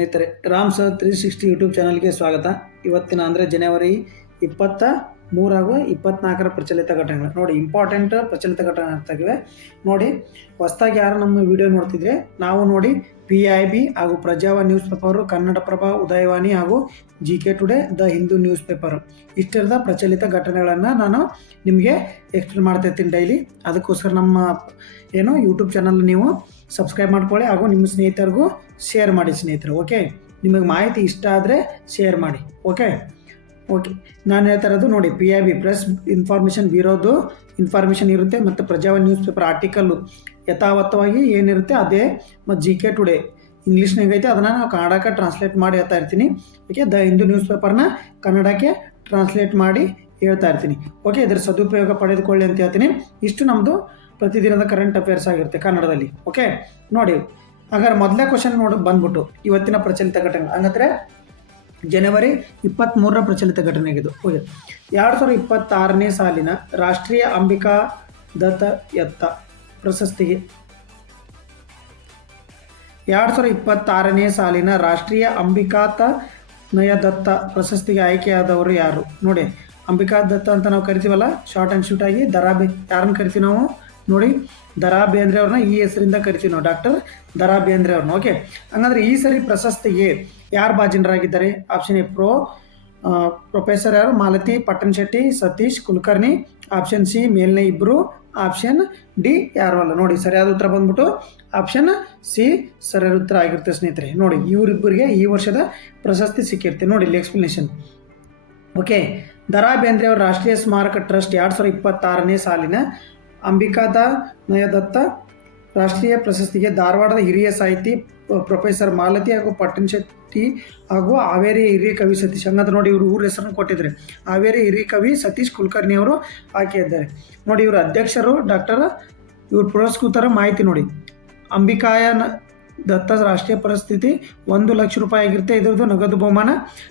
ಸ್ನೇಹಿತರೆ, Ram sir 360 YouTube ಚಾನಲ್ಗೆ ಸ್ವಾಗತ. ಇವತ್ತಿನ ಅಂದರೆ ಜನವರಿ 23 ಹಾಗೂ 24 ಪ್ರಚಲಿತ ಘಟನೆಗಳು ನೋಡಿ. ಇಂಪಾರ್ಟೆಂಟ್ ಪ್ರಚಲಿತ ಘಟನೆ ಆಗ್ತಾಗಿವೆ ನೋಡಿ. ಹೊಸದಾಗಿ ಯಾರು ನಮ್ಮ ವಿಡಿಯೋ ನೋಡ್ತಿದ್ರೆ ನಾವು ನೋಡಿ PIB ಹಾಗೂ ಪ್ರಜಾವಾಣಿ ನ್ಯೂಸ್ ಪೇಪರು, ಕನ್ನಡಪ್ರಭ, ಉದಯವಾಣಿ ಹಾಗೂ GK today, the Hindu news paper ಇಷ್ಟರದ ಪ್ರಚಲಿತ ಘಟನೆಗಳನ್ನು ನಾನು ನಿಮಗೆ ಎಕ್ಸ್ಪ್ಲೇನ್ ಮಾಡ್ತಾ ಇರ್ತೀನಿ ಡೈಲಿ. ಅದಕ್ಕೋಸ್ಕರ ನಮ್ಮ ಯೂಟ್ಯೂಬ್ ಚಾನಲ್ ನೀವು ಸಬ್ಸ್ಕ್ರೈಬ್ ಮಾಡ್ಕೊಳ್ಳಿ ಹಾಗೂ ನಿಮ್ಮ ಸ್ನೇಹಿತರಿಗೂ ಶೇರ್ ಮಾಡಿ ಸ್ನೇಹಿತರು. ಓಕೆ, ನಿಮಗೆ ಮಾಹಿತಿ ಇಷ್ಟ ಆದರೆ ಶೇರ್ ಮಾಡಿ. ಓಕೆ, ನಾನು ಹೇಳ್ತಾ ಇರೋದು ನೋಡಿ, PIB ಪ್ರೆಸ್ ಇನ್ಫಾರ್ಮೇಷನ್ ಬ್ಯೂರೋದು ಇನ್ಫಾರ್ಮೇಷನ್ ಇರುತ್ತೆ, ಮತ್ತು ಪ್ರಜಾವಾಣಿ ನ್ಯೂಸ್ ಪೇಪರ್ ಆರ್ಟಿಕಲ್ಲು ಯಥಾವತ್ತವಾಗಿ ಏನಿರುತ್ತೆ ಅದೇ, ಮತ್ತು GK ಟುಡೇ ಇಂಗ್ಲೀಷ್ನಾಗ ಐತೆ, ಅದನ್ನು ನಾವು ಕನ್ನಡಕ್ಕೆ ಟ್ರಾನ್ಸ್ಲೇಟ್ ಮಾಡಿ ಹೇಳ್ತಾ ಇರ್ತೀನಿ. ಓಕೆ, ದ ಹಿಂದೂ ನ್ಯೂಸ್ ಪೇಪರ್ನ ಕನ್ನಡಕ್ಕೆ ಟ್ರಾನ್ಸ್ಲೇಟ್ ಮಾಡಿ ಹೇಳ್ತಾ ಇರ್ತೀನಿ. ಓಕೆ, ಇದರ ಸದುಪಯೋಗ ಪಡೆದುಕೊಳ್ಳಿ ಅಂತ ಹೇಳ್ತೀನಿ. ಇಷ್ಟು ನಮ್ಮದು ಪ್ರತಿದಿನದ ಕರೆಂಟ್ ಅಫೇರ್ಸ್ ಆಗಿರುತ್ತೆ ಕನ್ನಡದಲ್ಲಿ. ಓಕೆ ನೋಡಿ, ಹಾಗಾದ್ರೆ ಮೊದಲೇ ಕ್ವಶನ್ ಬಂದ್ಬಿಟ್ಟು ಇವತ್ತಿನ ಪ್ರಚಲಿತ ಘಟನೆ. ಹಂಗಂದರೆ ಜನವರಿ 23 ಪ್ರಚಲಿತ ಘಟನೆ ಆಗಿದ್ದು. ಓಕೆ, 2026ನೇ ಸಾಲಿನ ರಾಷ್ಟ್ರೀಯ ಅಂಬಿಕಾ ದತ್ತ ಯತ್ತ ಪ್ರಶಸ್ತಿಗೆ 2026ನೇ ಸಾಲಿನ ರಾಷ್ಟ್ರೀಯ ಅಂಬಿಕಾತ ನಯ ದತ್ತ ಪ್ರಶಸ್ತಿಗೆ ಆಯ್ಕೆಯಾದವರು ಯಾರು ನೋಡಿ. ಅಂಬಿಕಾ ದತ್ತ ಅಂತ ನಾವು ಕರಿತೀವಲ್ಲ, ಶಾರ್ಟ್ ಆ್ಯಂಡ್ ಶೂಟ್ ಆಗಿ. ಯಾರನ್ನು ಕರಿತೀವಿ ನಾವು ನೋಡಿ, ದರಾ ಬೇಂದ್ರೆ ಅವ್ರನ್ನ ಈ ಹೆಸರಿಂದ ಕರಿತೀವಿ ನಾವು, ಡಾಕ್ಟರ್ ದರಾ ಬೇಂದ್ರೆ ಅವ್ರನ್ನ. ಓಕೆ, ಹಂಗಂದ್ರೆ ಈ ಸರಿ ಪ್ರಶಸ್ತಿಗೆ ಯಾರು ಭಾಜನರಾಗಿದ್ದಾರೆ? ಆಪ್ಷನ್ ಎ ಪ್ರೊಫೆಸರ್ ಯಾರು? ಮಾಲತಿ ಪಟ್ಟಣ್ ಶೆಟ್ಟಿ, ಸತೀಶ್ ಕುಲಕರ್ಣಿ. ಆಪ್ಷನ್ ಸಿ ಮೇಲ್ನೇ ಇಬ್ಬರು. ಆಪ್ಷನ್ ಡಿ ಯಾರು ಅಲ್ಲ. ನೋಡಿ, ಸರಿಯಾದ ಉತ್ತರ ಬಂದ್ಬಿಟ್ಟು ಆಪ್ಷನ್ ಸಿ ಸರಿಯಾದ ಉತ್ತರ ಆಗಿರುತ್ತೆ ಸ್ನೇಹಿತರೆ. ನೋಡಿ, ಇವರಿಬ್ಬರಿಗೆ ಈ ವರ್ಷದ ಪ್ರಶಸ್ತಿ ಸಿಕ್ಕಿರುತ್ತೆ. ನೋಡಿ ಇಲ್ಲಿ ಎಕ್ಸ್ಪ್ಲನೇಷನ್. ಓಕೆ, ದರಾ ಬೇಂದ್ರೆ ಅವರ ರಾಷ್ಟ್ರೀಯ ಸ್ಮಾರಕ ಟ್ರಸ್ಟ್ 2026ನೇ ಸಾಲಿನ ಅಂಬಿಕಾದ ನಯದತ್ತ ರಾಷ್ಟ್ರೀಯ ಪ್ರಶಸ್ತಿಗೆ ಧಾರವಾಡದ ಹಿರಿಯ ಸಾಹಿತಿ ಪ್ರೊಫೆಸರ್ ಮಾಲತಿ ಹಾಗೂ ಪಟ್ಟಣ್ ಶೆಟ್ಟಿ ಹಾಗೂ ಹಾವೇರಿ ಹಿರಿಯ ಕವಿ ಸತೀಶ್, ಹಂಗಂತ ನೋಡಿ ಇವರು ಊರ ಹೆಸರನ್ನು ಕೊಟ್ಟಿದ್ದಾರೆ. ಹಾವೇರಿ ಹಿರಿಯ ಕವಿ ಸತೀಶ್ ಕುಲಕರ್ಣಿ ಅವರು ಆಯ್ಕೆಯಿದ್ದಾರೆ. ನೋಡಿ, ಇವರು ಅಧ್ಯಕ್ಷರು ಡಾಕ್ಟರ್, ಇವರು ಪುರಸ್ಕೃತರ ಮಾಹಿತಿ ನೋಡಿ. ಅಂಬಿಕಾಯ ದತ್ತ ರಾಷ್ಟ್ರೀಯ ಪ್ರಶಸ್ತಿ 1 ಲಕ್ಷ ರೂಪಾಯಿ ಆಗಿರುತ್ತೆ. ಇದರದ್ದು ನಗದು ಬಹುಮಾನ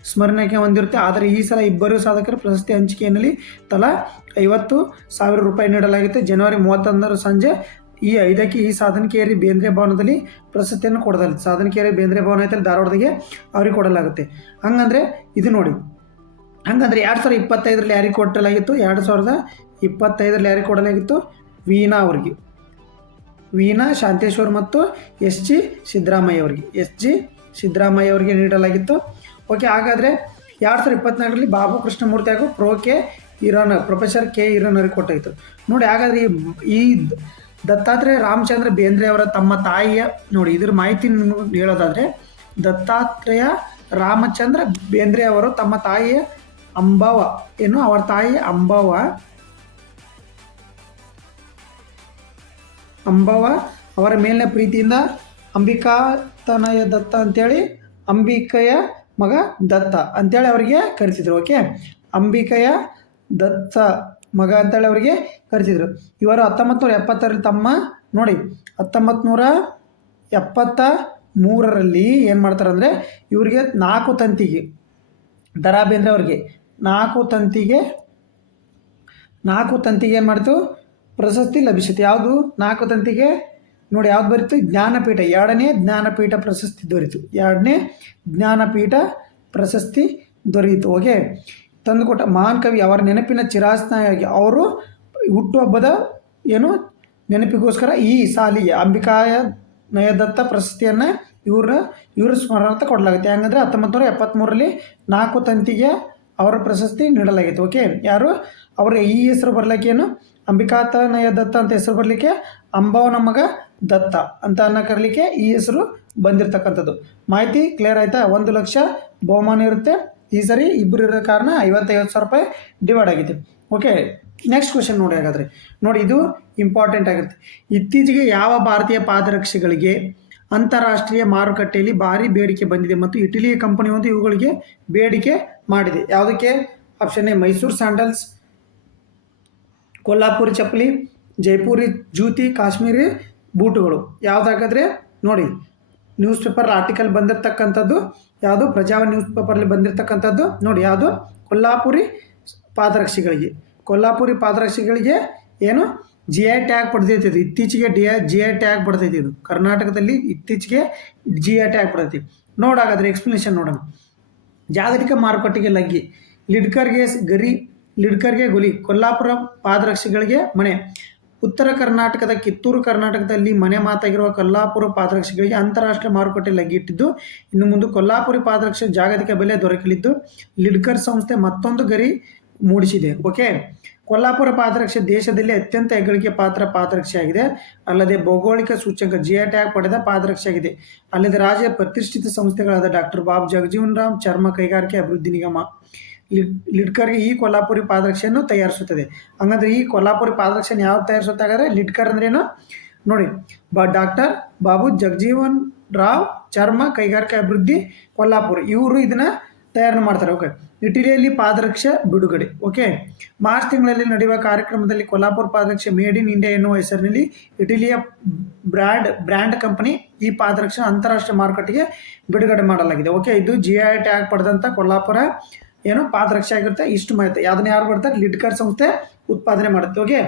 ಸ್ಮರಣೆಗೆ ಹೊಂದಿರುತ್ತೆ. ಆದರೆ ಈ ಸಲ ಇಬ್ಬರು ಸಾಧಕರ ಪ್ರಶಸ್ತಿ ಹಂಚಿಕೆಯಲ್ಲಿ ತಲಾ 50,000 ರೂಪಾಯಿ ನೀಡಲಾಗುತ್ತೆ. ಜನವರಿ 31 ಸಂಜೆ ಈ 5ಕ್ಕೆ ಈ ಸಾಧನಕೇರಿ ಬೇಂದ್ರೆ ಭವನದಲ್ಲಿ ಪ್ರಶಸ್ತಿಯನ್ನು ಕೊಡಲಾಗುತ್ತೆ. ಸಾಧನಕೇರಿ ಬೇಂದ್ರೆ ಭವನ ಐತಲ್ಲಿ ಧಾರವಾಡದಾಗೆ ಅವ್ರಿಗೆ ಕೊಡಲಾಗುತ್ತೆ. ಹಂಗಂದರೆ ಇದು ನೋಡಿ, ಹಂಗಂದರೆ 2025ರಲ್ಲಿ ಯಾರಿಗೆ ಕೊಡಲಾಗಿತ್ತು? 2025ರಲ್ಲಿ ಯಾರಿಗೆ ಕೊಡಲಾಗಿತ್ತು? ವೀಣಾ ಅವರಿಗೆ, ವೀಣಾ ಶಾಂತೇಶ್ವರ್ ಮತ್ತು SG ಸಿದ್ದರಾಮಯ್ಯ ಅವರಿಗೆ ನೀಡಲಾಗಿತ್ತು. ಓಕೆ, ಹಾಗಾದರೆ 2024ರಲ್ಲಿ ಬಾಬು ಕೃಷ್ಣಮೂರ್ತಿ ಹಾಗೂ ಪ್ರೊಫೆಸರ್ ಕೆ ಹಿರನ್ ಅವರಿಗೆ ಕೊಟ್ಟಾಯಿತು. ನೋಡಿ, ಹಾಗಾದರೆ ಈ ದತ್ತಾತ್ರೇಯ ರಾಮಚಂದ್ರ ಬೇಂದ್ರೆ ಅವರ ತಮ್ಮ ತಾಯಿಯ ನೋಡಿ, ಇದ್ರ ಮಾಹಿತಿ ಹೇಳೋದಾದರೆ, ದತ್ತಾತ್ರೇಯ ರಾಮಚಂದ್ರ ಬೇಂದ್ರೆ ಅವರು ತಮ್ಮ ತಾಯಿಯ ಅವರ ತಾಯಿ ಅಂಬವ ಅವರ ಮೇಲಿನ ಪ್ರೀತಿಯಿಂದ ಅಂಬಿಕಾತನಯ ದತ್ತ ಅಂತೇಳಿ, ಅಂಬಿಕೆಯ ಮಗ ದತ್ತ ಅಂತೇಳಿ ಅವರಿಗೆ ಕರಿತಿದ್ರು. ಓಕೆ, ಅಂಬಿಕೆಯ ದತ್ತ ಮಗ ಅಂತೇಳಿ ಅವರಿಗೆ ಕರಿತಿದ್ರು. ಇವರು 1970ರಲ್ಲಿ ತಮ್ಮ ನೋಡಿ 1973ರಲ್ಲಿ ಏನು ಮಾಡ್ತಾರೆ ಅಂದರೆ, ಇವರಿಗೆ 4 ತಂತಿಗೆ, ದರಾ ಬೇಂದ್ರೆ ಅವರಿಗೆ 4 ತಂತಿಗೆ ಏನು ಮಾಡ್ತು? ಪ್ರಶಸ್ತಿ ಲಭಿಸಿತು. ಯಾವುದು 4 ತಂತಿಗೆ ನೋಡಿ, ಯಾವ್ದು ಬರೀತು? ಜ್ಞಾನಪೀಠ, 2ನೇ ಜ್ಞಾನಪೀಠ ಪ್ರಶಸ್ತಿ ದೊರೀತು. 2ನೇ ಜ್ಞಾನಪೀಠ ಪ್ರಶಸ್ತಿ ದೊರೆಯಿತು. ಓಕೆ, ತಂದುಕೊಟ್ಟ ಮಹಾನ್ ಕವಿ ಅವರ ನೆನಪಿನ ಚಿರಾಸ್ನಾಯಾಗಿ ಅವರು ಹುಟ್ಟುಹಬ್ಬದ ನೆನಪಿಗೋಸ್ಕರ ಈ ಸಾಲಿಗೆ ಅಂಬಿಕಾಯ ನಯದತ್ತ ಪ್ರಶಸ್ತಿಯನ್ನು ಇವರು ಸ್ಮರಣಾರ್ಥ ಕೊಡಲಾಗುತ್ತೆ. ಹಂಗಂದರೆ 1973ರಲ್ಲಿ 4 ತಂತಿಗೆ ಅವರ ಪ್ರಶಸ್ತಿ ನೀಡಲಾಗಿತ್ತು. ಓಕೆ, ಯಾರು ಅವರ ಈ ಹೆಸರು ಬರಲಿಕ್ಕೇನು? ಅಂಬಿಕಾತನಯ ದತ್ತ ಅಂತ ಹೆಸರು ಬರಲಿಕ್ಕೆ ಅಂಬವನ ಮಗ ದತ್ತ ಅಂತ ಕರಲಿಕ್ಕೆ ಈ ಹೆಸರು ಬಂದಿರತಕ್ಕಂಥದ್ದು. ಮಾಹಿತಿ ಕ್ಲಿಯರ್ ಆಯಿತಾ? 1 ಲಕ್ಷ ಬಹುಮಾನ ಇರುತ್ತೆ. ಈ ಸರಿ ಇಬ್ಬರು ಇರೋ ಕಾರಣ 50,000 ರೂಪಾಯಿ ಡಿವೈಡ್ ಆಗಿದೆ. ಓಕೆ, ನೆಕ್ಸ್ಟ್ ಕ್ವೆಶನ್ ನೋಡಿ. ಹಾಗಾದರೆ ನೋಡಿ, ಇದು ಇಂಪಾರ್ಟೆಂಟ್ ಆಗಿರುತ್ತೆ. ಇತ್ತೀಚೆಗೆ ಯಾವ ಭಾರತೀಯ ಪಾದರಕ್ಷೆಗಳಿಗೆ ಅಂತಾರಾಷ್ಟ್ರೀಯ ಮಾರುಕಟ್ಟೆಯಲ್ಲಿ ಭಾರಿ ಬೇಡಿಕೆ ಬಂದಿದೆ ಮತ್ತು ಇಟಲಿಯ ಕಂಪನಿ ಒಂದು ಇವುಗಳಿಗೆ ಬೇಡಿಕೆ ಮಾಡಿದೆ? ಯಾವುದಕ್ಕೆ? Option A Mysuru sandals, Kolhapuri ಚಪ್ಪಲಿ, ಜೈಪುರಿ ಜೂತಿ, ಕಾಶ್ಮೀರಿ ಬೂಟುಗಳು. ಯಾವುದಾಗಾದರೆ ನೋಡಿ, ನ್ಯೂಸ್ ಪೇಪರ್ ಆರ್ಟಿಕಲ್ ಬಂದಿರತಕ್ಕಂಥದ್ದು ಯಾವುದು? ಪ್ರಜಾವಾಣಿ ನ್ಯೂಸ್ ಪೇಪರಲ್ಲಿ ಬಂದಿರತಕ್ಕಂಥದ್ದು ನೋಡಿ. ಯಾವುದು? ಕೊಲ್ಲಾಪುರಿ ಪಾದರಕ್ಷೆಗಳಿಗೆ ಏನು GI ಟ್ಯಾಗ್ ಪಡೆದೈತಿ ಇದು. ಇತ್ತೀಚೆಗೆ GI ಟ್ಯಾಗ್ ಪಡೆದೈತಿ ಇದು. ಕರ್ನಾಟಕದಲ್ಲಿ ಇತ್ತೀಚೆಗೆ GI ಟ್ಯಾಗ್ ಪಡೆದೈತಿ. ನೋಡಾಗಾದ್ರೆ ಎಕ್ಸ್ಪ್ಲನೇಷನ್ ನೋಡೋಣ. ಜಾಗತಿಕ ಮಾರುಕಟ್ಟೆಗೆ ಲಗ್ಗಿ, ಲಿಡ್ಕರ್ಗೆ ಗುಲಿ, ಕೊಲ್ಲಾಪುರ ಪಾದರಕ್ಷೆಗಳಿಗೆ ಮನೆ. ಉತ್ತರ ಕರ್ನಾಟಕದ ಕಿತ್ತೂರು ಕರ್ನಾಟಕದಲ್ಲಿ ಮನೆ ಮಾತಾಗಿರುವ ಕೊಲ್ಲಾಪುರ ಪಾದರಕ್ಷೆಗಳಿಗೆ ಅಂತಾರಾಷ್ಟ್ರೀಯ ಮಾರುಕಟ್ಟೆ ಲಗ್ಗಿಟ್ಟಿದ್ದು, ಇನ್ನು ಮುಂದೆ ಕೊಲ್ಲಾಪುರಿ ಪಾದರಕ್ಷೆ ಜಾಗತಿಕ ಬೆಲೆ ದೊರಕಲಿದ್ದು, ಲಿಡ್ಕರ್ ಸಂಸ್ಥೆ ಮತ್ತೊಂದು ಗರಿ ಮೂಡಿಸಿದೆ. ಓಕೆ, ಕೊಲ್ಲಾಪುರ ಪಾದರಕ್ಷೆ ದೇಶದಲ್ಲಿ ಅತ್ಯಂತ ಹೆಗ್ಗಳಿಕೆ ಪಾತ್ರ ಪಾದರಕ್ಷೆಯಾಗಿದೆ. ಅಲ್ಲದೆ ಭೌಗೋಳಿಕ ಸೂಚ್ಯಂಕ GI ಟ್ಯಾಗ್ ಪಡೆದ ಪಾದರಕ್ಷೆಯಾಗಿದೆ. ಅಲ್ಲದೆ ರಾಜ್ಯ ಪ್ರತಿಷ್ಠಿತ ಸಂಸ್ಥೆಗಳಾದ ಡಾಕ್ಟರ್ ಬಾಬು ಜಗಜೀವನ್ ರಾಮ್ ಚರ್ಮ ಕೈಗಾರಿಕೆ ಅಭಿವೃದ್ಧಿ ನಿಗಮ ಲಿಡ್ಕರ್ಗೆ ಈ ಕೊಲ್ಲಾಪುರಿ ಪಾದರಕ್ಷೆಯನ್ನು ತಯಾರಿಸುತ್ತದೆ. ಹಂಗಂದ್ರೆ ಈ ಕೊಲ್ಲಾಪುರಿ ಪಾದರಕ್ಷೆಯನ್ನು ಯಾವ್ದು ತಯಾರಿಸುತ್ತೆ ಹಾಗಾದ್ರೆ? ಲಿಡ್ಕರ್ ಅಂದ್ರೇನು ನೋಡಿ, ಡಾಕ್ಟರ್ ಬಾಬು ಜಗಜೀವನ್ ರಾವ್ ಚರ್ಮ ಕೈಗಾರಿಕೆ ಅಭಿವೃದ್ಧಿ ಕೊಲ್ಲಾಪುರ, ಇವರು ಇದನ್ನ ತಯಾರು ಮಾಡ್ತಾರೆ. ಓಕೆ, ಇಟಲಿಯಲ್ಲಿ ಪಾದರಕ್ಷೆ ಬಿಡುಗಡೆ. ಓಕೆ, ಮಾರ್ಚ್ ತಿಂಗಳಲ್ಲಿ ನಡೆಯುವ ಕಾರ್ಯಕ್ರಮದಲ್ಲಿ ಕೊಲ್ಲಾಪುರ ಪಾದರಕ್ಷೆ ಮೇಡ್ ಇನ್ ಇಂಡಿಯಾ ಎನ್ನುವ ಹೆಸರಿನಲ್ಲಿ ಇಟಲಿಯ ಬ್ರ್ಯಾಂಡ್ ಕಂಪನಿ ಈ ಪಾದರಕ್ಷೆ ಅಂತಾರಾಷ್ಟ್ರೀಯ ಮಾರುಕಟ್ಟೆಗೆ ಬಿಡುಗಡೆ ಮಾಡಲಾಗಿದೆ. ಓಕೆ, ಇದು GI ಟ್ಯಾಗ್ ಪಡೆದಂಥ ಕೊಲ್ಲಾಪುರ ಏನು ಪಾದರಕ್ಷೆ ಆಗಿರುತ್ತೆ. ಇಷ್ಟು ಮಾಹಿತಿ ಅದನ್ನ ಯಾರು ಬರ್ತಾರೆ? ಲಿಡ್ಕರ್ ಸಂಸ್ಥೆ ಉತ್ಪಾದನೆ ಮಾಡುತ್ತೆ. ಓಕೆ,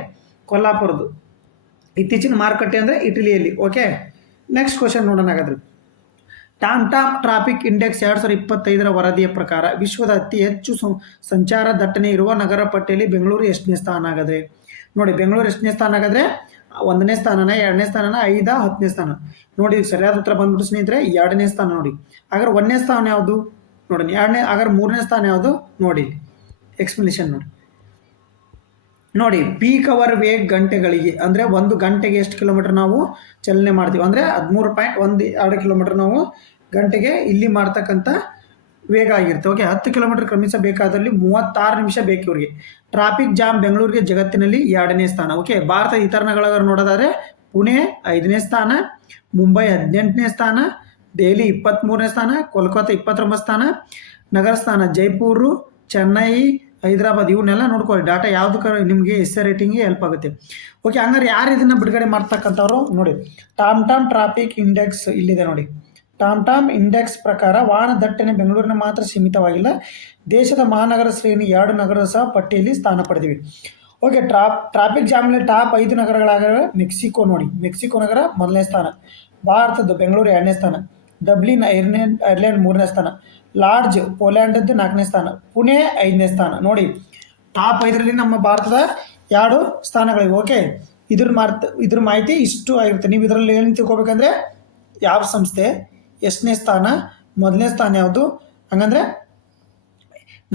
ಕೊಲ್ಲಾಪುರದ್ದು ಇತ್ತೀಚಿನ ಮಾರುಕಟ್ಟೆ ಅಂದರೆ ಇಟಲಿಯಲ್ಲಿ. ಓಕೆ, ನೆಕ್ಸ್ಟ್ ಕ್ವಶನ್ ನೋಡೋಣ ಹಾಗಾದ್ರೆ. ಟಾಮ್ ಟ್ರಾಫಿಕ್ ಇಂಡೆಕ್ಸ್ 2025 ವರದಿಯ ಪ್ರಕಾರ ವಿಶ್ವದ ಅತಿ ಹೆಚ್ಚು ಸಂಚಾರ ದಟ್ಟಣೆ ಇರುವ ನಗರ ಪಟ್ಟಿಯಲ್ಲಿ ಬೆಂಗಳೂರು ಎಷ್ಟನೇ ಸ್ಥಾನ ಆಗಾದ್ರೆ? ನೋಡಿ, ಬೆಂಗಳೂರು ಎಷ್ಟನೇ ಸ್ಥಾನ ಆಗಾದ್ರೆ? 1ನೇ ಸ್ಥಾನನ, 2ನೇ ಸ್ಥಾನನ, 5, 10ನೇ ಸ್ಥಾನ? ನೋಡಿ, ಸರಿಯಾದ ಉತ್ತರ ಬಂದ್ಬಿಟ್ಟು ಸ್ನೇಹಿತರೆ 2ನೇ ಸ್ಥಾನ. ನೋಡಿ, ಹಾಗಾದ್ರೆ 1ನೇ ಸ್ಥಾನ ಯಾವುದು ನೋಡಿ, 2ನೇ, ಹಾಗಾದ್ರೆ 3ನೇ ಸ್ಥಾನ ಯಾವುದು ನೋಡಿ. ಎಕ್ಸ್ಪ್ಲನೇಷನ್ ನೋಡಿ, ಪೀಕ್ ಅವರ್ ವೇಗ್ ಗಂಟೆಗಳಿಗೆ ಅಂದರೆ 1 ಗಂಟೆಗೆ ಎಷ್ಟು ಕಿಲೋಮೀಟರ್ ನಾವು ಚಲನೆ ಮಾಡ್ತೀವಿ ಅಂದರೆ 13.12 ಕಿಲೋಮೀಟರ್ ನಾವು ಗಂಟೆಗೆ ಇಲ್ಲಿ ಮಾಡ್ತಕ್ಕಂಥ ವೇಗ ಆಗಿರುತ್ತೆ. ಓಕೆ, 10 ಕಿಲೋಮೀಟರ್ ಕ್ರಮಿಸಬೇಕಾದಲ್ಲಿ 36 ನಿಮಿಷ ಬೇಕು ಇವರಿಗೆ. ಟ್ರಾಫಿಕ್ ಜಾಮ್ ಬೆಂಗಳೂರಿಗೆ ಜಗತ್ತಿನಲ್ಲಿ 2ನೇ ಸ್ಥಾನ. ಓಕೆ, ಭಾರತ ಇತರ ನಗರಗಳು ನೋಡೋದಾದರೆ ಪುಣೆ 5ನೇ ಸ್ಥಾನ, ಮುಂಬೈ 18ನೇ ಸ್ಥಾನ, ದೆಹಲಿ 23ನೇ ಸ್ಥಾನ, ಕೋಲ್ಕತ್ತಾ 29 ಸ್ಥಾನ, ನಗರ ಸ್ಥಾನ ಜೈಪುರು, ಚೆನ್ನೈ, ಹೈದರಾಬಾದ್, ಇವನ್ನೆಲ್ಲ ನೋಡ್ಕೊಳ್ಳಿ. ಡಾಟಾ ಯಾವುದು ನಿಮಗೆ SI ರೇಟಿಂಗ್ಗೆ ಹೆಲ್ಪ್ ಆಗುತ್ತೆ. ಓಕೆ, ಹಂಗಾರೆ ಯಾರು ಇದನ್ನು ಬಿಡುಗಡೆ ಮಾಡ್ತಕ್ಕಂಥವ್ರು ನೋಡಿ, ಟಾಮ್ ಟ್ರಾಫಿಕ್ ಇಂಡೆಕ್ಸ್ ಇಲ್ಲಿದೆ ನೋಡಿ. ಟಾಮ್ ಇಂಡೆಕ್ಸ್ ಪ್ರಕಾರ ವಾಹನ ದಟ್ಟಣೆ ಬೆಂಗಳೂರಿನ ಮಾತ್ರ ಸೀಮಿತವಾಗಿಲ್ಲ, ದೇಶದ ಮಹಾನಗರ ಶ್ರೇಣಿ 2 ನಗರ ಸಹ ಪಟ್ಟಿಯಲ್ಲಿ ಸ್ಥಾನ ಪಡೆದಿವೆ. ಓಕೆ, ಟ್ರಾಫಿಕ್ ಜಾಮ್ನಲ್ಲಿ ಟಾಪ್ 5 ನಗರಗಳಾಗಿವೆ. ಮೆಕ್ಸಿಕೋ ನೋಡಿ, ಮೆಕ್ಸಿಕೋ ನಗರ 1ನೇ ಸ್ಥಾನ, ಭಾರತದ್ದು ಬೆಂಗಳೂರು 2ನೇ ಸ್ಥಾನ, ಡಬ್ಲಿನ್ ಐರ್ಲೆಂಡ್ 3ನೇ ಸ್ಥಾನ, ಲಾರ್ಜ್ ಪೋಲ್ಯಾಂಡದ್ದು 4ನೇ ಸ್ಥಾನ, ಪುಣೆ 5ನೇ ಸ್ಥಾನ. ನೋಡಿ, ಟಾಪ್ 5ರಲ್ಲಿ ನಮ್ಮ ಭಾರತದ 2 ಸ್ಥಾನಗಳಿವೆ. ಓಕೆ, ಇದ್ರ ಮಾಹಿತಿ ಇಷ್ಟು ಆಗಿರುತ್ತೆ. ನೀವು ಇದರಲ್ಲಿ ಏನು ತಿಳ್ಕೊಬೇಕಂದ್ರೆ ಯಾವ ಸಂಸ್ಥೆ ಎಷ್ಟನೇ ಸ್ಥಾನ, 1ನೇ ಸ್ಥಾನ ಯಾವುದು, ಹಂಗಂದ್ರೆ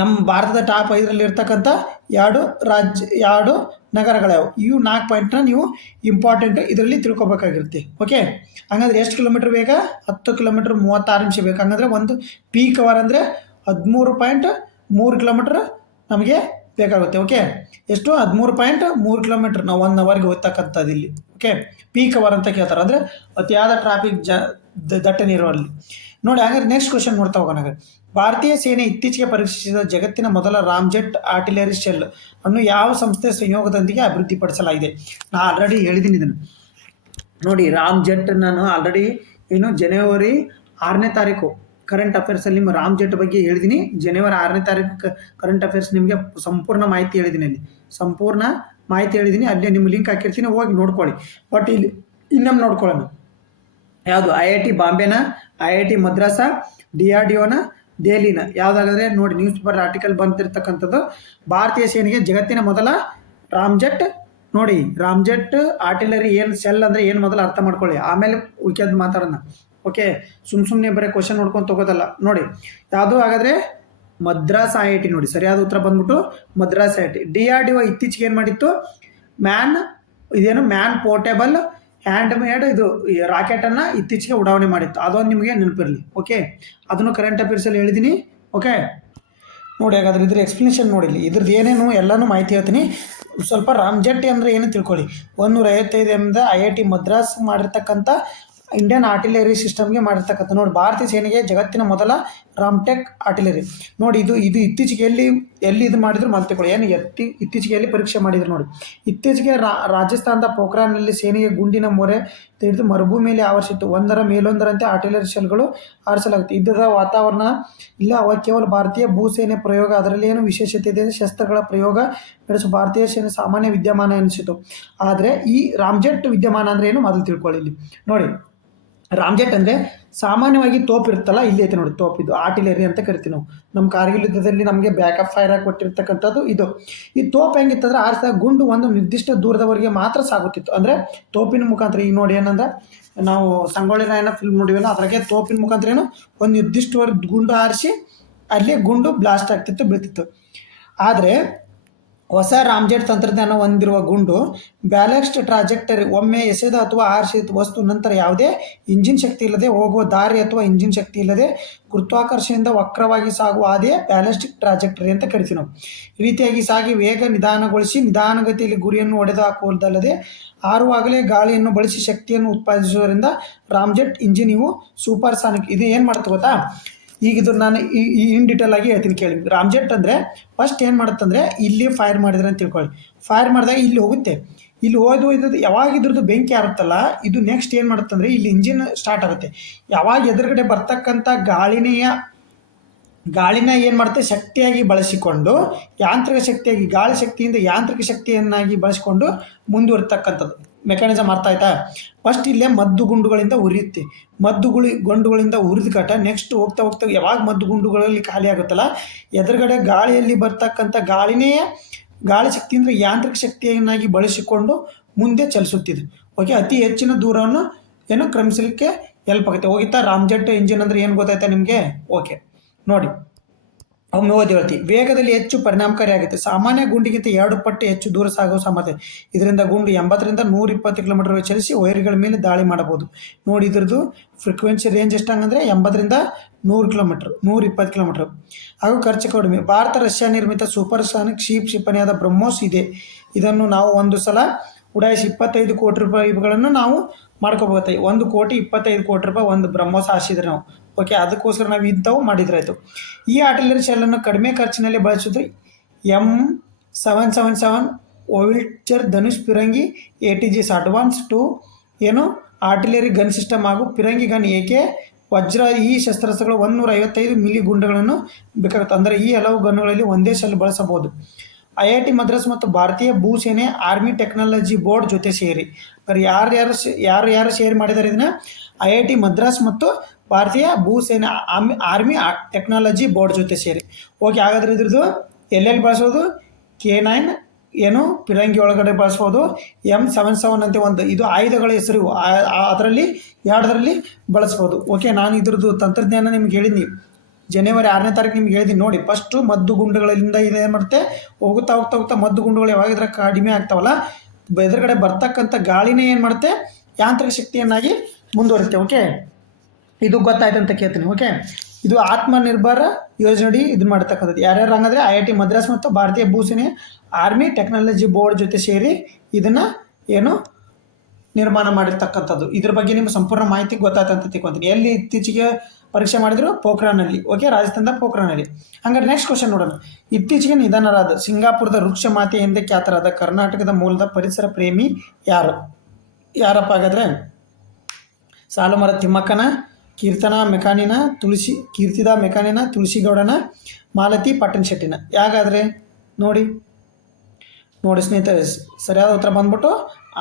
ನಮ್ಮ ಭಾರತದ ಟಾಪ್ 5ರಲ್ಲಿ ಇರ್ತಕ್ಕಂಥ 2 ನಗರಗಳ್ಯಾವು, ಇವು 4 ಪಾಯಿಂಟ್ನ ನೀವು ಇಂಪಾರ್ಟೆಂಟ್ ಇದರಲ್ಲಿ ತಿಳ್ಕೊಬೇಕಾಗಿರುತ್ತೆ. ಓಕೆ, ಹಂಗಂದ್ರೆ ಎಷ್ಟು ಕಿಲೋಮೀಟ್ರ್ ಬೇಗ? 10 ಕಿಲೋಮೀಟ್ರ್ 36 ನಿಮಿಷ ಬೇಕು. ಹಂಗಂದ್ರೆ ಒಂದು ಪೀಕ್ ಅವರ್ ಅಂದರೆ 13.3 ಕಿಲೋಮೀಟ್ರ್ ನಮಗೆ ಬೇಕಾಗುತ್ತೆ. ಓಕೆ, ಎಷ್ಟು? 13.3 ಕಿಲೋಮೀಟ್ರ್ ನಾವು 1 ಅವರ್ಗೆ ಹೋಗ್ತಕ್ಕಂಥದ್ದು ಇಲ್ಲಿ. ಓಕೆ, ಪೀಕ್ ಅವರ್ ಅಂತ ಕೇಳ್ತಾರೆ, ಅಂದರೆ ಅತಿಯಾದ ಟ್ರಾಫಿಕ್ ದಟ್ಟಣೆ ಇರುವಲ್ಲಿ. ನೋಡಿ, ಹಾಗಾದ್ರೆ ನೆಕ್ಸ್ಟ್ ಕ್ವಶನ್ ನೋಡ್ತಾ ಹೋಗೋಣ. ಭಾರತೀಯ ಸೇನೆ ಇತ್ತೀಚೆಗೆ ಪರೀಕ್ಷಿಸಿದ ಜಗತ್ತಿನ ಮೊದಲ ರಾಮ್ಜೆಟ್ ಆರ್ಟಿಲರಿ ಶೆಲ್ ಅನ್ನು ಯಾವ ಸಂಸ್ಥೆ ಸಂಯೋಗದೊಂದಿಗೆ ಅಭಿವೃದ್ಧಿಪಡಿಸಲಾಗಿದೆ? ನಾನು ಆಲ್ರೆಡಿ ಹೇಳಿದ್ದೀನಿ ಇದನ್ನು ನೋಡಿ. ರಾಮ್ಜೆಟ್ ನಾನು ಆಲ್ರೆಡಿ ಜನವರಿ 6ನೇ ತಾರೀಕು ಕರೆಂಟ್ ಅಫೇರ್ಸಲ್ಲಿ ನಿಮ್ಮ ರಾಮ್ಜೆಟ್ ಬಗ್ಗೆ ಹೇಳಿದ್ದೀನಿ. ಜನವರಿ 6ನೇ ತಾರೀಕು ಕರೆಂಟ್ ಅಫೇರ್ಸ್ ನಿಮಗೆ ಸಂಪೂರ್ಣ ಮಾಹಿತಿ ಹೇಳಿದ್ದೀನಿ. ಅಲ್ಲೇ ನಿಮ್ಮ ಲಿಂಕ್ ಹಾಕಿರ್ತೀನಿ, ಹೋಗಿ ನೋಡ್ಕೊಳ್ಳಿ. ಬಟ್ ಇಲ್ಲಿ ಇನ್ನೊಮ್ಮೆ ನೋಡ್ಕೊಳ್ಳೋಣ. ಯಾವುದು? IIT ಬಾಂಬೆನ, IIT ಮದ್ರಾಸ, DRDOನ, ದೆಹಲಿನ ಯಾವುದಾಗದ್ರೆ ನೋಡಿ. ನ್ಯೂಸ್ ಪೇಪರ್ ಆರ್ಟಿಕಲ್ ಬಂದಿರತಕ್ಕಂಥದ್ದು. ಭಾರತೀಯ ಸೇನೆಗೆ ಜಗತ್ತಿನ ಮೊದಲ ರಾಮ್ಜೆಟ್ ನೋಡಿ. ರಾಮ್ಜೆಟ್ ಆರ್ಟಿಲರಿ ಶೆಲ್ ಅಂದರೆ ಏನು ಮೊದಲು ಅರ್ಥ ಮಾಡ್ಕೊಳ್ಳಿ, ಆಮೇಲೆ ಉಳ್ಕ್ಯದ್ದು ಮಾತಾಡೋಣ. ಓಕೆ, ಸುಮ್ಮನೆ ಬರೀ ಕ್ವಶನ್ ನೋಡ್ಕೊಂಡು ತಗೋದಲ್ಲ. ನೋಡಿ, ಯಾವುದು ಹಾಗಾದರೆ ಮದ್ರಾಸ್ IIT ನೋಡಿ. ಸರಿಯಾದ ಉತ್ತರ ಬಂದ್ಬಿಟ್ಟು ಮದ್ರಾಸ್ IIT. DRDO ಇತ್ತೀಚೆಗೆ ಏನು ಮಾಡಿತ್ತು? ಮ್ಯಾನ್ ಪೋರ್ಟೇಬಲ್ ಹ್ಯಾಂಡ್ ಮೇಡ್ ರಾಕೆಟನ್ನು ಇತ್ತೀಚೆಗೆ ಉಡಾವಣೆ ಮಾಡಿತ್ತು. ಅದೊಂದು ನಿಮಗೆ ನೆನಪಿರಲಿ. ಓಕೆ, ಅದನ್ನು ಕರೆಂಟ್ ಅಫೇರ್ಸಲ್ಲಿ ಹೇಳಿದ್ದೀನಿ. ಓಕೆ, ನೋಡಿ, ಹಾಗಾದ್ರೆ ಇದ್ರ ಎಕ್ಸ್ಪ್ಲನೇಷನ್ ನೋಡಿಲಿ. ಇದ್ರದ್ದು ಏನೇನು ಎಲ್ಲನೂ ಮಾಹಿತಿ ಹೇಳ್ತೀನಿ. ಸ್ವಲ್ಪ ರಾಮ್ಜೆಟ್ ಅಂದರೆ ಏನು ತಿಳ್ಕೊಳ್ಳಿ. 155 IIT ಮದ್ರಾಸ್ ಮಾಡಿರ್ತಕ್ಕಂಥ ಇಂಡಿಯನ್ ಆರ್ಟಿಲರಿ ಸಿಸ್ಟಮ್ಗೆ ಮಾಡಿರ್ತಕ್ಕಂಥ ನೋಡಿ. ಭಾರತೀಯ ಸೇನೆಗೆ ಜಗತ್ತಿನ ಮೊದಲ ರಾಮ್ಟೆಕ್ ಆರ್ಟಿಲರಿ ನೋಡಿ. ಇದು ಇತ್ತೀಚೆಗೆ ಎಲ್ಲಿ ಇದು ಮಾಡಿದ್ರು ಮಾತಾಡ್ಕೊಳ್ಳಿ. ಏನು ಇತ್ತೀಚೆಗೆ ಎಲ್ಲಿ ಪರೀಕ್ಷೆ ಮಾಡಿದ್ರು ನೋಡಿ. ಇತ್ತೀಚೆಗೆ ರಾಜಸ್ಥಾನದ ಪೋಖ್ರಾನ್ನಲ್ಲಿ ಸೇನೆಗೆ ಗುಂಡಿನ ಮೊರೆ ತೆಗೆದು ಮರುಭೂಮಿಯಲ್ಲಿ ಆವರಿಸಿತ್ತು. ಒಂದರ ಮೇಲೊಂದರಂತೆ ಆರ್ಟಿಲರಿ ಶೆಲ್ಗಳು ಆರಿಸಲಾಗುತ್ತೆ. ಯುದ್ಧದ ವಾತಾವರಣ ಇಲ್ಲ, ಅವ ಕೇವಲ ಭಾರತೀಯ ಭೂಸೇನೆ ಪ್ರಯೋಗ. ಅದರಲ್ಲಿ ಏನು ವಿಶೇಷತೆ ಇದೆ? ಶಸ್ತ್ರಗಳ ಪ್ರಯೋಗ ನಡೆಸುವ ಭಾರತೀಯ ಸೇನೆ ಸಾಮಾನ್ಯ ವಿದ್ಯಮಾನ ಎನಿಸಿತು. ಆದರೆ ಈ ರಾಮ್ಜೆಟ್ ವಿದ್ಯಮಾನ ಅಂದರೆ ಏನು ಮೊದಲು ತಿಳ್ಕೊಳ್ಳಿ. ಇಲ್ಲಿ ನೋಡಿ, ರಾಮ್ಜೆಟ್ ಅಂದರೆ ಸಾಮಾನ್ಯವಾಗಿ ತೋಪ್ ಇರುತ್ತಲ್ಲ, ಇಲ್ಲಿ ಐತೆ ನೋಡಿ ತೋಪ್, ಇದು ಆರ್ಟಿಲರಿ ಅಂತ ಕರಿತೀವಿ ನಾವು. ನಮ್ಮ ಕಾರ್ಗಿಲ್ ಯುದ್ಧದಲ್ಲಿ ನಮಗೆ ಬ್ಯಾಕಪ್ ಫೈರ್ ಆಗಿ ಕೊಟ್ಟಿರ್ತಕ್ಕಂಥದ್ದು ಇದು. ಈ ತೋಪ್ ಹೆಂಗಿತ್ತಂದ್ರೆ ಆರಿಸಿದ ಗುಂಡು ಒಂದು ನಿರ್ದಿಷ್ಟ ದೂರದವರೆಗೆ ಮಾತ್ರ ಸಾಗುತ್ತಿತ್ತು. ಅಂದರೆ ತೋಪಿನ ಮುಖಾಂತರ, ಈಗ ನೋಡಿ ಏನಂದ್ರೆ ನಾವು ಸಂಗೊಳ್ಳಿ ರಾಯಣ್ಣ ಫಿಲ್ಮ್ ನೋಡಿವಲ್ಲ, ಅದ್ರಾಗೆ ತೋಪಿನ ಮುಖಾಂತರ ಏನು ಒಂದು ನಿರ್ದಿಷ್ಟವರೆಗೆ ಗುಂಡು ಆರಿಸಿ ಅಲ್ಲಿ ಗುಂಡು ಬ್ಲಾಸ್ಟ್ ಆಗ್ತಿತ್ತು, ಬೀಳ್ತಿತ್ತು. ಆದರೆ ಹೊಸ ರಾಮ್ಜೆಟ್ ತಂತ್ರಜ್ಞಾನ ಹೊಂದಿರುವ ಗುಂಡು ಬ್ಯಾಲೆನ್ಸ್ಡ್ ಟ್ರಾಜೆಕ್ಟರಿ, ಒಮ್ಮೆ ಎಸೆದ ಅಥವಾ ಆರಿಸಿದ ವಸ್ತು ನಂತರ ಯಾವುದೇ ಇಂಜಿನ್ ಶಕ್ತಿ ಇಲ್ಲದೆ ಹೋಗುವ ದಾರಿ ಅಥವಾ ಇಂಜಿನ್ ಶಕ್ತಿ ಇಲ್ಲದೆ ಗುರುತ್ವಾಕರ್ಷಣೆಯಿಂದ ವಕ್ರವಾಗಿ ಸಾಗುವ ಹಾದಿಯೇ ಬ್ಯಾಲಿಸ್ಟಿಕ್ ಟ್ರಾಜೆಕ್ಟರಿ ಅಂತ ಕರಿತೀವಿ ನಾವು. ಈ ರೀತಿಯಾಗಿ ಸಾಗಿ ವೇಗ ನಿಧಾನಗೊಳಿಸಿ ನಿಧಾನಗತಿಯಲ್ಲಿ ಗುರಿಯನ್ನು ಹೊಡೆದು ಹಾಕುವುದಲ್ಲದೆ ಹಾರುವಾಗಲೇ ಗಾಳಿಯನ್ನು ಬಳಸಿ ಶಕ್ತಿಯನ್ನು ಉತ್ಪಾದಿಸುವುದರಿಂದ ರಾಮ್ಜೆಟ್ ಇಂಜಿನ್ ಇವು ಸೂಪರ್ಸಾನಿಕ್. ಇದು ಏನು ಮಾಡ್ತು ಗೊತ್ತಾ? ಈಗ ಇದು ನಾನು ಇನ್ ಡೀಟೇಲ್ ಆಗಿ ಹೇಳ್ತೀನಿ ಕೇಳಿ. ರಾಮ್ಜೆಟ್ ಅಂದರೆ ಫಸ್ಟ್ ಏನು ಮಾಡುತ್ತಂದರೆ ಇಲ್ಲಿ ಫೈರ್ ಮಾಡಿದ್ರೆ ಅಂತ ತಿಳ್ಕೊಳ್ಳಿ. ಫೈರ್ ಮಾಡಿದಾಗ ಇಲ್ಲಿ ಹೋಗುತ್ತೆ, ಇಲ್ಲಿ ಹೋದು ಇದು ಯಾವಾಗ ಇದ್ರದ್ದು ಬೆಂಕಿ ಆರುತ್ತಲ್ಲ, ಇದು ನೆಕ್ಸ್ಟ್ ಏನು ಮಾಡುತ್ತಂದರೆ ಇಲ್ಲಿ ಇಂಜಿನ್ ಸ್ಟಾರ್ಟ್ ಆಗುತ್ತೆ. ಯಾವಾಗ ಎದುರುಗಡೆ ಬರ್ತಕ್ಕಂಥ ಗಾಳಿನ ಏನು ಮಾಡುತ್ತೆ, ಶಕ್ತಿಯಾಗಿ ಬಳಸಿಕೊಂಡು ಯಾಂತ್ರಿಕ ಶಕ್ತಿಯಾಗಿ, ಗಾಳಿ ಶಕ್ತಿಯಿಂದ ಯಾಂತ್ರಿಕ ಶಕ್ತಿಯನ್ನಾಗಿ ಬಳಸಿಕೊಂಡು ಮುಂದುವರಿತಕ್ಕಂಥದ್ದು ಮೆಕ್ಯಾನಿಸಮ್. ಅರ್ಥ ಆಯ್ತಾ? ಫಸ್ಟ್ ಇಲ್ಲೇ ಮದ್ದು ಗುಂಡುಗಳಿಂದ ಉರಿಯುತ್ತೆ, ಗುಂಡುಗಳಿಂದ ಉರಿದ ಕಟ ನೆಕ್ಸ್ಟ್ ಹೋಗ್ತಾ ಹೋಗ್ತಾ ಯಾವಾಗ ಮದ್ದು ಗುಂಡುಗಳಲ್ಲಿ ಖಾಲಿ ಆಗುತ್ತಲ್ಲ, ಎದುರುಗಡೆ ಗಾಳಿಯಲ್ಲಿ ಬರ್ತಕ್ಕಂಥ ಗಾಳಿ ಶಕ್ತಿಯಿಂದ ಯಾಂತ್ರಿಕ ಶಕ್ತಿಯನ್ನಾಗಿ ಬಳಸಿಕೊಂಡು ಮುಂದೆ ಚಲಿಸುತ್ತಿದೆ. ಓಕೆ, ಅತಿ ಹೆಚ್ಚಿನ ದೂರವನ್ನು ಏನು ಕ್ರಮಿಸಲಿಕ್ಕೆ ಹೆಲ್ಪ್ ಆಗುತ್ತೆ. ಹೋಗಿತ್ತಾ ರಾಮ್ಜೆಟ್ ಇಂಜಿನ್ ಅಂದರೆ ಏನು ಗೊತ್ತಾಯ್ತಾ ನಿಮಗೆ? ಓಕೆ ನೋಡಿ, ಒಮ್ಮೆ ಓದಿ ಹೇಳ್ತೀವಿ. ವೇಗದಲ್ಲಿ ಹೆಚ್ಚು ಪರಿಣಾಮಕಾರಿಯಾಗುತ್ತೆ. ಸಾಮಾನ್ಯ ಗುಂಡಿಗಿಂತ 2 ಪಟ್ಟು ಹೆಚ್ಚು ದೂರ ಸಾಗುವ ಸಾಮರ್ಥ್ಯ. ಇದರಿಂದ ಗುಂಡು 80ರಿಂದ 120 ಕಿಲೋಮೀಟರ್ ಚಲಿಸಿ ವೈರ್ಗಳ ಮೇಲೆ ದಾಳಿ ಮಾಡಬಹುದು. ನೋಡಿ, ಇದ್ರದ್ದು ಫ್ರೀಕ್ವೆನ್ಸಿ ರೇಂಜ್ ಎಷ್ಟಂಗಂದರೆ 80ರಿಂದ 100 ಕಿಲೋಮೀಟ್ರ್, 120 ಕಿಲೋಮೀಟ್ರ್. ಹಾಗೂ ಖರ್ಚು ಕಡಿಮೆ. ಭಾರತ ರಷ್ಯಾ ನಿರ್ಮಿತ ಸೂಪರ್ಸಾನಿಕ್ ಕ್ಷಿಪಣಿಯಾದ ಬ್ರಹ್ಮೋಸ್ ಇದೆ. ಇದನ್ನು ನಾವು ಒಂದು ಸಲ ಉಡಾಯಿಸಿ 25 ಕೋಟಿ ರೂಪಾಯಿಗಳನ್ನು ನಾವು ಮಾಡ್ಕೋಬಹುದು. 1,25 ಕೋಟಿ ರೂಪಾಯಿ ಒಂದು ಬ್ರಹ್ಮೋಸ್ ಹಾರಿಸಿದ್ರೆ ನಾವು. ಓಕೆ, ಅದಕ್ಕೋಸ್ಕರ ನಾವು ಇಂಥವು ಮಾಡಿದ್ರಾಯ್ತು. ಈ ಆರ್ಟಿಲರಿ ಶೆಲ್ಲನ್ನು ಕಡಿಮೆ ಖರ್ಚಿನಲ್ಲಿ ಬಳಸೋದು M777 ವೋಲ್ಚರ್ ಧನುಷ್ ಪಿರಂಗಿ ATGS ಅಡ್ವಾನ್ಸ್ ಟು ಏನು ಆರ್ಟಿಲರಿ ಗನ್ ಸಿಸ್ಟಮ್ ಹಾಗೂ ಪಿರಂಗಿ ಗನ್ AK ವಜ್ರ. ಈ ಶಸ್ತ್ರಾಸ್ತ್ರಗಳು 155 ಮಿಲಿ ಗುಂಡುಗಳನ್ನು ಬೇಕಾಗುತ್ತೆ. ಅಂದರೆ ಈ ಹಲವು ಗನ್ನುಗಳಲ್ಲಿ ಒಂದೇ ಶೆಲ್ ಬಳಸಬಹುದು. IIT ಮದ್ರಾಸ್ ಮತ್ತು ಭಾರತೀಯ ಭೂಸೇನೆ ಆರ್ಮಿ ಟೆಕ್ನಾಲಜಿ ಬೋರ್ಡ್ ಜೊತೆ ಸೇರಿ, ಯಾರು ಶೇರ್ ಮಾಡಿದ್ದಾರೆ ಇದನ್ನು? IIT ಮದ್ರಾಸ್ ಮತ್ತು ಭಾರತೀಯ ಭೂಸೇನೆ ಆರ್ಮಿ ಟೆಕ್ನಾಲಜಿ ಬೋರ್ಡ್ ಜೊತೆ ಸೇರಿ. ಓಕೆ, ಹಾಗಾದರೆ ಇದ್ರದ್ದು ಎಲ್ಲೆಲ್ಲಿ ಬಳಸೋದು? K9 ಏನು ಪಿರಂಗಿ ಒಳಗಡೆ ಬಳಸ್ಬೋದು. M77 ಅಂತ ಒಂದು ಇದು ಆಯುಧಗಳ ಹೆಸರು, ಅದರಲ್ಲಿ 2ರಲ್ಲಿ ಬಳಸ್ಬೋದು. ಓಕೆ, ನಾನು ಇದ್ರದ್ದು ತಂತ್ರಜ್ಞಾನ ನಿಮ್ಗೆ ಹೇಳಿದ್ದೀನಿ. ಜನವರಿ 6ನೇ ತಾರೀಕು ನಿಮ್ಗೆ ಹೇಳಿದ್ದೀನಿ ನೋಡಿ. ಫಸ್ಟು ಮದ್ದು ಗುಂಡುಗಳಿಂದ ಇದೇನು ಮಾಡುತ್ತೆ, ಹೋಗ್ತಾ ಮದ್ದು ಗುಂಡುಗಳು ಯಾವಾಗಿದ್ರೆ ಕಡಿಮೆ ಆಗ್ತಾವಲ್ಲ, ಎದುರುಗಡೆ ಬರ್ತಕ್ಕಂಥ ಗಾಳಿನೇ ಏನು ಮಾಡುತ್ತೆ, ಯಾಂತ್ರಿಕ ಶಕ್ತಿಯನ್ನಾಗಿ ಮುಂದುವರಿಯುತ್ತೆ. ಓಕೆ, ಇದು ಗೊತ್ತಾಯ್ತು ಅಂತ ಕೇಳ್ತೀನಿ. ಓಕೆ, ಇದು ಆತ್ಮನಿರ್ಭರ ಯೋಜನೆಯಡಿ ಇದನ್ನು ಮಾಡ್ತಕ್ಕಂಥದ್ದು. ಯಾರ್ಯಾರು ಹಂಗಂದರೆ IIT ಮದ್ರಾಸ್ ಮತ್ತು ಭಾರತೀಯ ಭೂಸೇನೆ ಆರ್ಮಿ ಟೆಕ್ನಾಲಜಿ ಬೋರ್ಡ್ ಜೊತೆ ಸೇರಿ ಇದನ್ನು ಏನು ನಿರ್ಮಾಣ ಮಾಡಿರ್ತಕ್ಕಂಥದ್ದು. ಇದ್ರ ಬಗ್ಗೆ ನಿಮ್ಗೆ ಸಂಪೂರ್ಣ ಮಾಹಿತಿ ಗೊತ್ತಾಯ್ತು ಅಂತ ತಿಳ್ಕೊತೀನಿ. ಎಲ್ಲಿ ಇತ್ತೀಚೆಗೆ ಪರೀಕ್ಷೆ ಮಾಡಿದ್ರು? ಪೋಖ್ರಾನಲ್ಲಿ. ಓಕೆ, ರಾಜಸ್ಥಾನದ ಪೋಖ್ರಾನಲ್ಲಿ. ಹಂಗಾರೆ ನೆಕ್ಸ್ಟ್ ಕ್ವಶನ್ ನೋಡೋಣ. ಇತ್ತೀಚೆಗೆ ನಿಧನರಾದ ಸಿಂಗಾಪುರದ ವೃಕ್ಷ ಮಾತೆ ಎಂದೇ ಖ್ಯಾತರಾದ ಕರ್ನಾಟಕದ ಮೂಲದ ಪರಿಸರ ಪ್ರೇಮಿ ಯಾರಪ್ಪ ಹಾಗಾದರೆ? ಸಾಲುಮರ ತಿಮ್ಮಕ್ಕನ, ಕೀರ್ತಿದಾ ಮೆಕಾನಿನ, ತುಳಸಿಗೌಡನ, ಮಾಲತಿ ಪಾಟೀಲ್ ಶೆಟ್ಟಿನ. ಯಾಗಾದರೆ ನೋಡಿ ಸ್ನೇಹಿತರೆ, ಸರಿಯಾದ ಉತ್ತರ ಬಂದ್ಬಿಟ್ಟು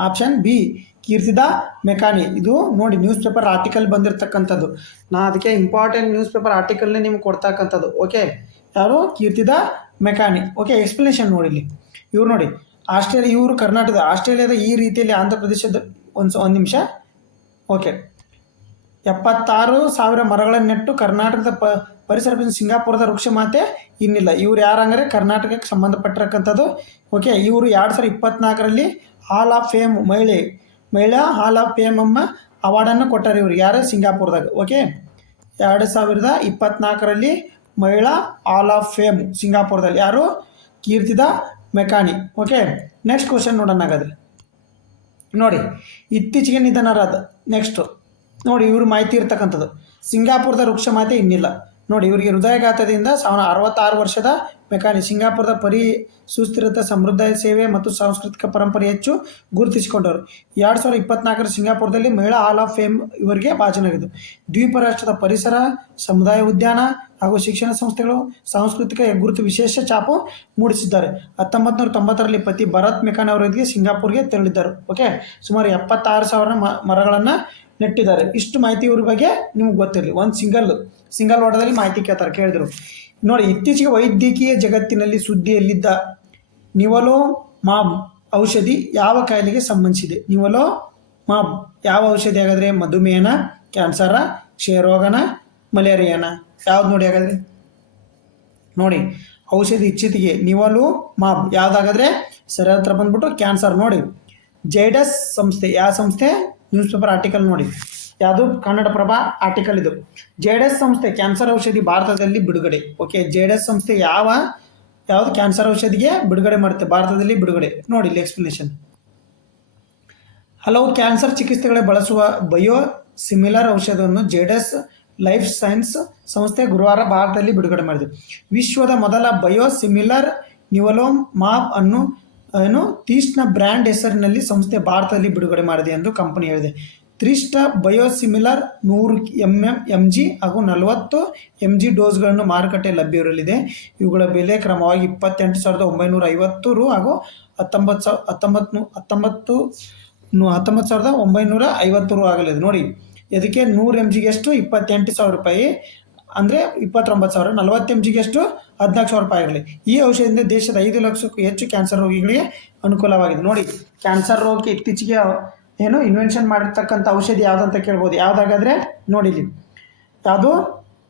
ಆಪ್ಷನ್ ಬಿ, ಕೀರ್ತಿದಾ ಮೆಕಾನಿ. ಇದು ನೋಡಿ ನ್ಯೂಸ್ ಪೇಪರ್ ಆರ್ಟಿಕಲ್ ಬಂದಿರತಕ್ಕಂಥದ್ದು. ಅದಕ್ಕೆ ಇಂಪಾರ್ಟೆಂಟ್ ನ್ಯೂಸ್ ಪೇಪರ್ ಆರ್ಟಿಕಲ್ನೇ ನಿಮ್ಗೆ ಕೊಡ್ತಕ್ಕಂಥದ್ದು. ಓಕೆ, ಯಾರು? ಕೀರ್ತಿದಾ ಮೆಕಾನಿ. ಓಕೆ, ಎಕ್ಸ್ಪ್ಲನೇಷನ್ ನೋಡಿ ಇಲ್ಲಿ. ಇವ್ರು ನೋಡಿ, ಇವರು ಕರ್ನಾಟಕದ, ಆಸ್ಟ್ರೇಲಿಯಾದ ಈ ರೀತಿಯಲ್ಲಿ ಆಂಧ್ರ ಪ್ರದೇಶದ ಒಂದು ನಿಮಿಷ. ಓಕೆ, 76,000 ಮರಗಳನ್ನು ನೆಟ್ಟು ಕರ್ನಾಟಕದ ಪರಿಸರ ಸಿಂಗಾಪುರದ ವೃಕ್ಷ ಮಾತೆ ಇನ್ನಿಲ್ಲ. ಇವ್ರು ಯಾರಂದರೆ ಕರ್ನಾಟಕಕ್ಕೆ ಸಂಬಂಧಪಟ್ಟಿರಕ್ಕಂಥದ್ದು. ಓಕೆ, ಇವರು 2024ರಲ್ಲಿ ಹಾಲ್ ಆಫ್ ಫೇಮ್ ಮಹಿಳಾ ಹಾಲ್ ಆಫ್ ಫೇಮ್ ಅಮ್ಮ ಅವಾರ್ಡನ್ನು ಕೊಟ್ಟಾರೆ ಇವ್ರಿಗೆ. ಯಾರು? ಸಿಂಗಾಪುರದಾಗ. ಓಕೆ, 2024ರಲ್ಲಿ ಮಹಿಳಾ ಹಾಲ್ ಆಫ್ ಫೇಮ್ ಸಿಂಗಾಪುರದಲ್ಲಿ. ಯಾರು? Kirtida Mekani. Okay, next question ನೋಡೋಣ. ಹಾಗಾದರೆ ನೋಡಿ, ಇತ್ತೀಚೆಗೆ ನಿಧನರಾದ ನೆಕ್ಸ್ಟು ನೋಡಿ, ಇವರು ಮಾಹಿತಿ ಇರ್ತಕ್ಕಂಥದ್ದು. ಸಿಂಗಾಪುರದ ವೃಕ್ಷ ಮಾತೆ ಇನ್ನಿಲ್ಲ. ನೋಡಿ, ಇವರಿಗೆ ಹೃದಯಘಾತದಿಂದ 66 ವರ್ಷದ ಮೆಕ್ಯಾನಿಕ್. ಸಿಂಗಾಪುರದ ಸುಸ್ಥಿರತೆ, ಸಮೃದ್ಧ ಸೇವೆ ಮತ್ತು ಸಾಂಸ್ಕೃತಿಕ ಪರಂಪರೆ ಹೆಚ್ಚು ಗುರುತಿಸಿಕೊಂಡವರು. 2024 ಸಿಂಗಾಪುರದಲ್ಲಿ ಮಹಿಳಾ ಹಾಲ್ ಆಫ್ ಫೇಮ್ ಇವರಿಗೆ ಭಾಜನವಾಗಿದೆ. ದ್ವೀಪ ರಾಷ್ಟ್ರದ ಪರಿಸರ, ಸಮುದಾಯ ಉದ್ಯಾನ ಹಾಗೂ ಶಿಕ್ಷಣ ಸಂಸ್ಥೆಗಳು ಸಾಂಸ್ಕೃತಿಕ ಹೆಗ್ಗುರುತು ವಿಶೇಷ ಛಾಪು ಮೂಡಿಸಿದ್ದಾರೆ. 1990ರಲ್ಲಿ ಪತಿ ಭರತ್ ಮೆಕಾನ್ ಅವರೊಂದಿಗೆ ಸಿಂಗಾಪುರ್ಗೆ ತೆರಳಿದ್ದರು. ಓಕೆ, ಸುಮಾರು 76,000 ಮರಗಳನ್ನು ನೆಟ್ಟಿದ್ದಾರೆ. ಇಷ್ಟು ಮಾಹಿತಿ ಇವ್ರ ಬಗ್ಗೆ ನಿಮ್ಗೆ ಗೊತ್ತಿರಲಿ. ಒಂದು ಸಿಂಗಲ್ ವರ್ಡದಲ್ಲಿ ಮಾಹಿತಿ ಕೇಳಿದರು ನೋಡಿ. ಇತ್ತೀಚೆಗೆ ವೈದ್ಯಕೀಯ ಜಗತ್ತಿನಲ್ಲಿ ಸುದ್ದಿಯಲ್ಲಿದ್ದ ನಿವಲೋಮಾಬ್ ಔಷಧಿ ಯಾವ ಕಾಯಿಲೆಗೆ ಸಂಬಂಧಿಸಿದೆ? ನಿವಲೋಮಾಬ್ ಯಾವ ಔಷಧಿ ಹಾಗಾದರೆ? ಮಧುಮೇಹನ, ಕ್ಯಾನ್ಸರ, ಕ್ಷಯರೋಗನ, ಮಲೇರಿಯಾನ? ಯಾವ್ದು ನೋಡಿ ಹಾಗಾದರೆ? ನೋಡಿ, ಔಷಧಿ ಇಚ್ಛಿತಿಗೆ ನಿವಲೋಮಾಬ್ ಯಾವುದಾಗಾದ್ರೆ ಸರಿಯಾದ ಉತ್ತರ ಬಂದ್ಬಿಟ್ಟು ಕ್ಯಾನ್ಸರ್. ನೋಡಿ, ಜೈಡಸ್ ಸಂಸ್ಥೆ, ಯಾವ ಸಂಸ್ಥೆ? ನ್ಯೂಸ್ ಪೇಪರ್ ಆರ್ಟಿಕಲ್ ನೋಡಿ, ಯಾವುದು? ಕನ್ನಡಪ್ರಭ ಆರ್ಟಿಕಲ್ ಇದು. ಜೈಡಸ್ ಸಂಸ್ಥೆ ಕ್ಯಾನ್ಸರ್ ಔಷಧಿ ಭಾರತದಲ್ಲಿ ಬಿಡುಗಡೆ. ಓಕೆ, ಜೈಡಸ್ ಸಂಸ್ಥೆ ಯಾವುದು ಕ್ಯಾನ್ಸರ್ ಔಷಧಿಗೆ ಬಿಡುಗಡೆ ಮಾಡುತ್ತೆ? ಭಾರತದಲ್ಲಿ ಬಿಡುಗಡೆ. ನೋಡಿ ಇಲ್ಲಿ ಎಕ್ಸ್ಪ್ಲನೇಷನ್. ಹಲವು ಕ್ಯಾನ್ಸರ್ ಚಿಕಿತ್ಸೆಗಳ ಬಳಸುವ ಬಯೋಸಿಮಿಲರ್ ಔಷಧವನ್ನು ಜೈಡಸ್ ಲೈಫ್ ಸೈನ್ಸ್ ಸಂಸ್ಥೆ ಗುರುವಾರ ಭಾರತದಲ್ಲಿ ಬಿಡುಗಡೆ ಮಾಡಿದೆ. ವಿಶ್ವದ ಮೊದಲ ಬಯೋಸಿಮಿಲರ್ ನಿವಲೋಮಾಬ್ ಅನ್ನು ತ್ರಿಸ್ಟ ಬ್ರ್ಯಾಂಡ್ ಹೆಸರಿನಲ್ಲಿ ಸಂಸ್ಥೆ ಭಾರತದಲ್ಲಿ ಬಿಡುಗಡೆ ಮಾಡಿದೆ ಎಂದು ಕಂಪನಿ ಹೇಳಿದೆ. ತ್ರಿಸ್ಟ ಬಯೋಸಿಮಿಲರ್ 100 mg ಹಾಗೂ 40 mg ಡೋಸ್ಗಳನ್ನು ಮಾರುಕಟ್ಟೆಯಲ್ಲಿ ಲಭ್ಯವಿರಲಿದೆ. ಇವುಗಳ ಬೆಲೆ ಕ್ರಮವಾಗಿ 28,950 ರು ಹಾಗೂ 19,950 ರು ಆಗಲಿದೆ. ನೋಡಿ, ಇದಕ್ಕೆ 100 mg ಎಷ್ಟು? 28,000 ರೂಪಾಯಿ, ಅಂದರೆ 29,000. 40 mg ಎಷ್ಟು? 14,000 ರೂಪಾಯಿ ಆಗಲಿ. ಈ ಔಷಧಿಯಿಂದ ದೇಶದ 5 ಲಕ್ಷಕ್ಕೂ ಹೆಚ್ಚು ಕ್ಯಾನ್ಸರ್ ರೋಗಿಗಳಿಗೆ ಅನುಕೂಲವಾಗಿದೆ. ನೋಡಿ, ಕ್ಯಾನ್ಸರ್ ರೋಗಕ್ಕೆ ಇತ್ತೀಚೆಗೆ ಇನ್ವೆನ್ಷನ್ ಮಾಡಿರ್ತಕ್ಕಂಥ ಔಷಧಿ ಯಾವುದಂತ ಕೇಳ್ಬೋದು. ಯಾವುದಾಗಾದ್ರೆ ನೋಡಿ ಇಲ್ಲಿ, ಯಾವುದು?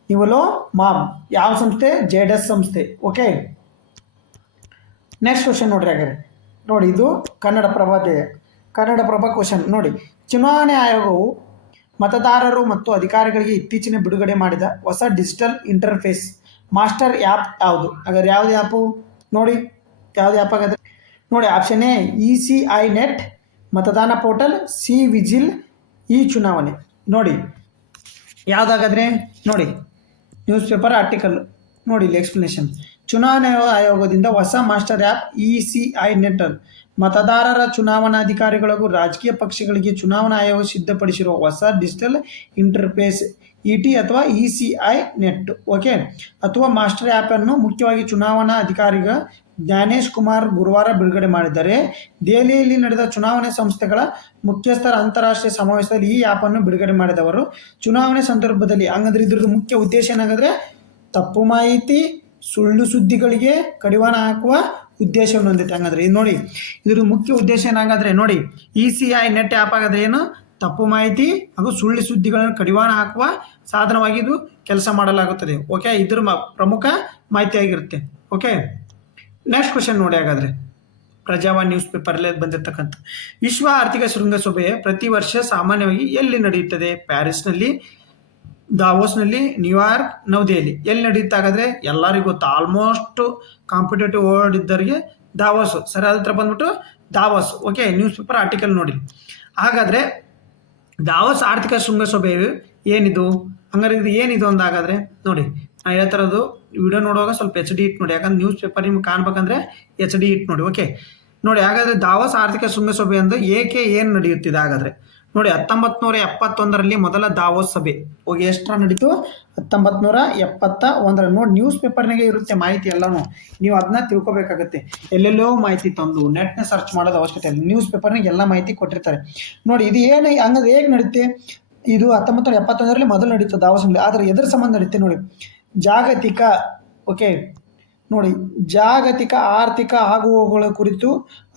ನಿವಲೋಮಾಬ್. ಯಾವ ಸಂಸ್ಥೆ? ಜೈಡಸ್ ಸಂಸ್ಥೆ. ಓಕೆ, ನೆಕ್ಸ್ಟ್ ಕ್ವಶನ್ ನೋಡ್ರಿ. ಹಾಗಾದ್ರೆ ನೋಡಿ, ಇದು ಕನ್ನಡಪ್ರಭ ಕ್ವಶನ್ ನೋಡಿ. ಚುನಾವಣೆ ಆಯೋಗವು ಮತದಾರರು ಮತ್ತು ಅಧಿಕಾರಿಗಳಿಗೆ ಇತ್ತೀಚಿನ ಬಿಡುಗಡೆ ಮಾಡಿದ ಹೊಸ ಡಿಜಿಟಲ್ ಇಂಟರ್ಫೇಸ್ ಮಾಸ್ಟರ್ ಆ್ಯಪ್ ಯಾವುದು? ಹಾಗಾದ್ರೆ ಯಾವುದು ಆ್ಯಪು? ನೋಡಿ, ಯಾವುದು ಆ್ಯಪ್ ಹಾಗಾದ್ರೆ? ನೋಡಿ, ಆಪ್ಷನ್ ಎ ECI ನೆಟ್ ಮತದಾನ ಪೋರ್ಟಲ್, ಸಿ ವಿಜಿಲ್, ಈ ಚುನಾವಣೆ. ನೋಡಿ, ಯಾವುದಾಗಾದ್ರೆ? ನೋಡಿ, ನ್ಯೂಸ್ ಪೇಪರ್ ಆರ್ಟಿಕಲ್ ನೋಡಿ ಇಲ್ಲಿ ಎಕ್ಸ್ಪ್ಲನೇಷನ್. ಚುನಾವಣಾ ಆಯೋಗದಿಂದ ಹೊಸ ಮಾಸ್ಟರ್ ಆ್ಯಪ್ ECI ನೆಟ್ ಮತದಾರರ ಚುನಾವಣಾಧಿಕಾರಿಗಳಿಗೂ ರಾಜಕೀಯ ಪಕ್ಷಗಳಿಗೆ ಚುನಾವಣಾ ಆಯೋಗ ಸಿದ್ಧಪಡಿಸಿರುವ ಹೊಸ ಡಿಜಿಟಲ್ ಇಂಟರ್ಫೇಸ್ ET ಅಥವಾ ECI ನೆಟ್. ಓಕೆ, ಅಥವಾ ಮಾಸ್ಟರ್ ಆ್ಯಪನ್ನು ಮುಖ್ಯವಾಗಿ ಚುನಾವಣಾ ಅಧಿಕಾರಿಗ ಜ್ಞಾನೇಶ್ ಕುಮಾರ್ ಗುರುವಾರ ಬಿಡುಗಡೆ ಮಾಡಿದ್ದಾರೆ. ದೆಹಲಿಯಲ್ಲಿ ನಡೆದ ಚುನಾವಣೆ ಸಂಸ್ಥೆಗಳ ಮುಖ್ಯಸ್ಥರ ಅಂತಾರಾಷ್ಟ್ರೀಯ ಸಮಾವೇಶದಲ್ಲಿ ಈ ಆ್ಯಪನ್ನು ಬಿಡುಗಡೆ ಮಾಡಿದವರು. ಚುನಾವಣೆ ಸಂದರ್ಭದಲ್ಲಿ ಹಂಗಂದ್ರೆ ಇದ್ರದ್ದು ಮುಖ್ಯ ಉದ್ದೇಶ ಏನಾಗಂದ್ರೆ ತಪ್ಪು ಮಾಹಿತಿ, ಸುಳ್ಳು ಸುದ್ದಿಗಳಿಗೆ ಕಡಿವಾಣ ಹಾಕುವ ಉದ್ದೇಶವನ್ನು ಹೊಂದಿದೆ. ಹಂಗಂದ್ರೆ ಇದು ನೋಡಿ, ಇದ್ರ ಮುಖ್ಯ ಉದ್ದೇಶ ಏನಾಗಾದ್ರೆ ನೋಡಿ, ECI ನೆಟ್ ಆ್ಯಪ್ ಆಗಾದ್ರೆ ಏನು? ತಪ್ಪು ಮಾಹಿತಿ ಹಾಗೂ ಸುಳ್ಳು ಸುದ್ದಿಗಳನ್ನು ಕಡಿವಾಣ ಹಾಕುವ ಸಾಧನವಾಗಿ ಇದು ಕೆಲಸ ಮಾಡಲಾಗುತ್ತದೆ. ಓಕೆ, ಇದ್ರ ಪ್ರಮುಖ ಮಾಹಿತಿಯಾಗಿರುತ್ತೆ. ಓಕೆ, ನೆಕ್ಸ್ಟ್ ಕ್ವಶನ್ ನೋಡಿ. ಹಾಗಾದರೆ ಪ್ರಜಾವಾಣಿ ನ್ಯೂಸ್ ಪೇಪರ್ಲ್ಲೇ ಬಂದಿರತಕ್ಕಂಥ ವಿಶ್ವ ಆರ್ಥಿಕ ಶೃಂಗಸಭೆ ಪ್ರತಿ ವರ್ಷ ಸಾಮಾನ್ಯವಾಗಿ ಎಲ್ಲಿ ನಡೆಯುತ್ತದೆ? ಪ್ಯಾರಿಸ್ನಲ್ಲಿ, ದಾವೋಸ್ನಲ್ಲಿ, ನ್ಯೂಯಾರ್ಕ್, ನವದೆಹಲಿ. ಎಲ್ಲಿ ನಡೆಯುತ್ತೆ ಹಾಗಾದರೆ? ಎಲ್ಲರಿಗೂ ಗೊತ್ತು, ಆಲ್ಮೋಸ್ಟ್ ಕಾಂಪಿಟೇಟಿವ್ ವರ್ಲ್ಡ್ ಇದ್ದವರಿಗೆ ದಾವೋಸ್ ಸರಿಯಾದ ಉತ್ತರ ಬಂದ್ಬಿಟ್ಟು Davos. Okay, news paper article ನೋಡಿ. ಹಾಗಾದರೆ ದಾವೋಸ್ ಆರ್ಥಿಕ ಶೃಂಗಸಭೆ ಏನಿದು? ಹಂಗಾರೆ ಇದು ಏನಿದು ಅಂತ ಹಾಗಾದರೆ ನೋಡಿ, ನಾನು ಹೇಳ್ತಿರೋದು ವಿಡಿಯೋ ನೋಡುವಾಗ ಸ್ವಲ್ಪ HD ಇಟ್ಟು ನೋಡಿ, ಯಾಕಂದ್ರೆ ನ್ಯೂಸ್ ಪೇಪರ್ ನಿಮ್ಗೆ ಕಾಣ್ಬೇಕಂದ್ರೆ HD ಇಟ್ಟು ನೋಡಿ. ಓಕೆ, ನೋಡಿ, ಹಾಗಾದರೆ ದಾವೋಸ್ ಆರ್ಥಿಕ ಶೃಂಗಸಭೆ ಅಂದ್ರೆ ಏನು ನಡೆಯುತ್ತಿದೆ? ಹಾಗಾದರೆ ನೋಡಿ, 1971ರಲ್ಲಿ ಮೊದಲ ದಾವೋಸ್ ಸಭೆ. ಹೋಗಿ ಎಷ್ಟರ ನಡೀತು? 1971. ನೋಡಿ, ನ್ಯೂಸ್ ಪೇಪರ್ನಾಗೆ ಇರುತ್ತೆ ಮಾಹಿತಿ ಎಲ್ಲನೂ, ನೀವು ಅದನ್ನ ತಿಳ್ಕೊಬೇಕಾಗತ್ತೆ. ಎಲ್ಲೆಲ್ಲೋ ಮಾಹಿತಿ ತಂದು ನೆಟ್ನ ಸರ್ಚ್ ಮಾಡೋದು ಅವಶ್ಯಕತೆ ಇಲ್ಲ. ನ್ಯೂಸ್ ಪೇಪರ್ನಾಗೆ ಎಲ್ಲ ಮಾಹಿತಿ ಕೊಟ್ಟಿರ್ತಾರೆ. ನೋಡಿ, ಇದು ಏನು ಹಂಗಂದ್ರೆ ಹೇಗೆ ನಡೀತೆ? ಇದು 1971ರಲ್ಲಿ ಮೊದಲು ನಡೀತು ದಾವೋಸ್ನಲ್ಲಿ. ಆದರೆ ಎದುರು ಸಂಬಂಧ ನಡೀತೆ ನೋಡಿ, ಜಾಗತಿಕ. ಓಕೆ, ನೋಡಿ, ಜಾಗತಿಕ ಆರ್ಥಿಕ ಆಗುಹೋಗುಗಳ ಕುರಿತು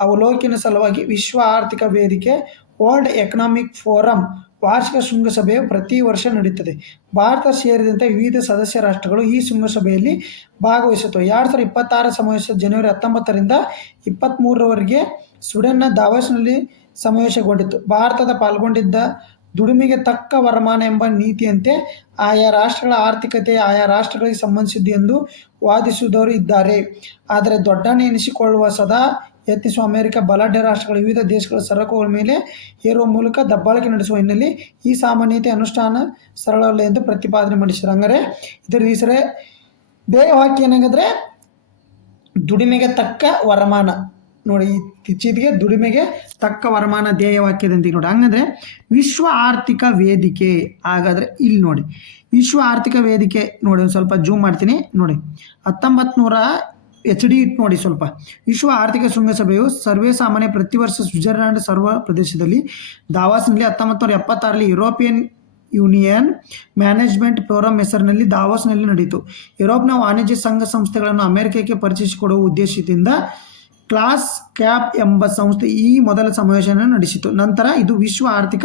ಅವಲೋಕನ ಸಲುವಾಗಿ ವಿಶ್ವ ಆರ್ಥಿಕ ವೇದಿಕೆ ವರ್ಲ್ಡ್ ಎಕನಾಮಿಕ್ ಫೋರಂ ವಾರ್ಷಿಕ ಶೃಂಗಸಭೆಯು ಪ್ರತಿ ವರ್ಷ ನಡೆಯುತ್ತದೆ. ಭಾರತ ಸೇರಿದಂತೆ ವಿವಿಧ ಸದಸ್ಯ ರಾಷ್ಟ್ರಗಳು ಈ ಶೃಂಗಸಭೆಯಲ್ಲಿ ಭಾಗವಹಿಸುತ್ತವೆ. 2026 ಸಮಾವೇಶ ಜನವರಿ 19ರಿಂದ 23ರವರೆಗೆ ಸ್ವೀಡನ್ನ ದಾವೋಸ್ನಲ್ಲಿ ಸಮಾವೇಶಗೊಂಡಿತ್ತು. ಭಾರತದ ಪಾಲ್ಗೊಂಡಿದ್ದ ದುಡಿಮೆಗೆ ತಕ್ಕ ವರಮಾನ ಎಂಬ ನೀತಿಯಂತೆ ಆಯಾ ರಾಷ್ಟ್ರಗಳ ಆರ್ಥಿಕತೆ ಆಯಾ ರಾಷ್ಟ್ರಗಳಿಗೆ ಸಂಬಂಧಿಸಿದ್ದು ಎಂದು ವಾದಿಸುವವರು ಇದ್ದಾರೆ. ಆದರೆ ದೊಡ್ಡನೆ ಎನಿಸಿಕೊಳ್ಳುವ ಸದಾ ಯತ್ನಿಸುವ ಅಮೆರಿಕ ಬಲಾಢ್ಯ ರಾಷ್ಟ್ರಗಳು ವಿವಿಧ ದೇಶಗಳ ಸರಕುಗಳ ಮೇಲೆ ಏರುವ ಮೂಲಕ ದಬ್ಬಾಳಿಕೆ ನಡೆಸುವ ಹಿನ್ನೆಲೆ ಈ ಸಾಮಾನ್ಯತೆ ಅನುಷ್ಠಾನ ಸರಳವಲ್ಲ ಎಂದು ಪ್ರತಿಪಾದನೆ ಮಾಡಿದ್ದಾರೆ. ಹಂಗಾರೆ ಇದರ ಹೆಸರೇ ಧ್ಯೇಯವಾಕ್ಯ ಏನಾಗಂದ್ರೆ ದುಡಿಮೆಗೆ ತಕ್ಕ ವರಮಾನ ನೋಡಿ, ಇತ್ತೀಚೆಗೆ ದುಡಿಮೆಗೆ ತಕ್ಕ ವರಮಾನ ಧ್ಯೇಯವಾಕ್ಯದಂತೆ ನೋಡಿ. ಹಂಗಂದ್ರೆ ವಿಶ್ವ ಆರ್ಥಿಕ ವೇದಿಕೆ, ಹಾಗಾದರೆ ಇಲ್ಲಿ ನೋಡಿ ವಿಶ್ವ ಆರ್ಥಿಕ ವೇದಿಕೆ ನೋಡಿ, ಒಂದು ಸ್ವಲ್ಪ ಜೂಮ್ ಮಾಡ್ತೀನಿ ನೋಡಿ. 1900 HD ಇಟ್ಟು ನೋಡಿ ಸ್ವಲ್ಪ. ವಿಶ್ವ ಆರ್ಥಿಕ ಶೃಂಗಸಭೆಯು ಸರ್ವೇ ಸಾಮಾನ್ಯ ಪ್ರತಿ ವರ್ಷ ಸ್ವಿಟ್ಜರ್ಲ್ಯಾಂಡ್ ಸರ್ವ ಪ್ರದೇಶದಲ್ಲಿ ದಾವಾಸ್ನಲ್ಲಿ 1976ರಲ್ಲಿ ಯುರೋಪಿಯನ್ ಯೂನಿಯನ್ ಮ್ಯಾನೇಜ್ಮೆಂಟ್ ಫೋರಮ್ ಹೆಸರಿನಲ್ಲಿ ದಾವೋಸ್ನಲ್ಲಿ ನಡೆಯಿತು. ಯುರೋಪ್ನ ವಾಣಿಜ್ಯ ಸಂಘ ಸಂಸ್ಥೆಗಳನ್ನು ಅಮೆರಿಕಕ್ಕೆ ಪರಿಚಯಿಸಿಕೊಡುವ ಉದ್ದೇಶದಿಂದ ಕ್ಲಾಸ್ ಕ್ಯಾಬ್ ಎಂಬ ಸಂಸ್ಥೆ ಈ ಮೊದಲ ಸಮಾವೇಶವನ್ನು ನಡೆಸಿತು. ನಂತರ ಇದು ವಿಶ್ವ ಆರ್ಥಿಕ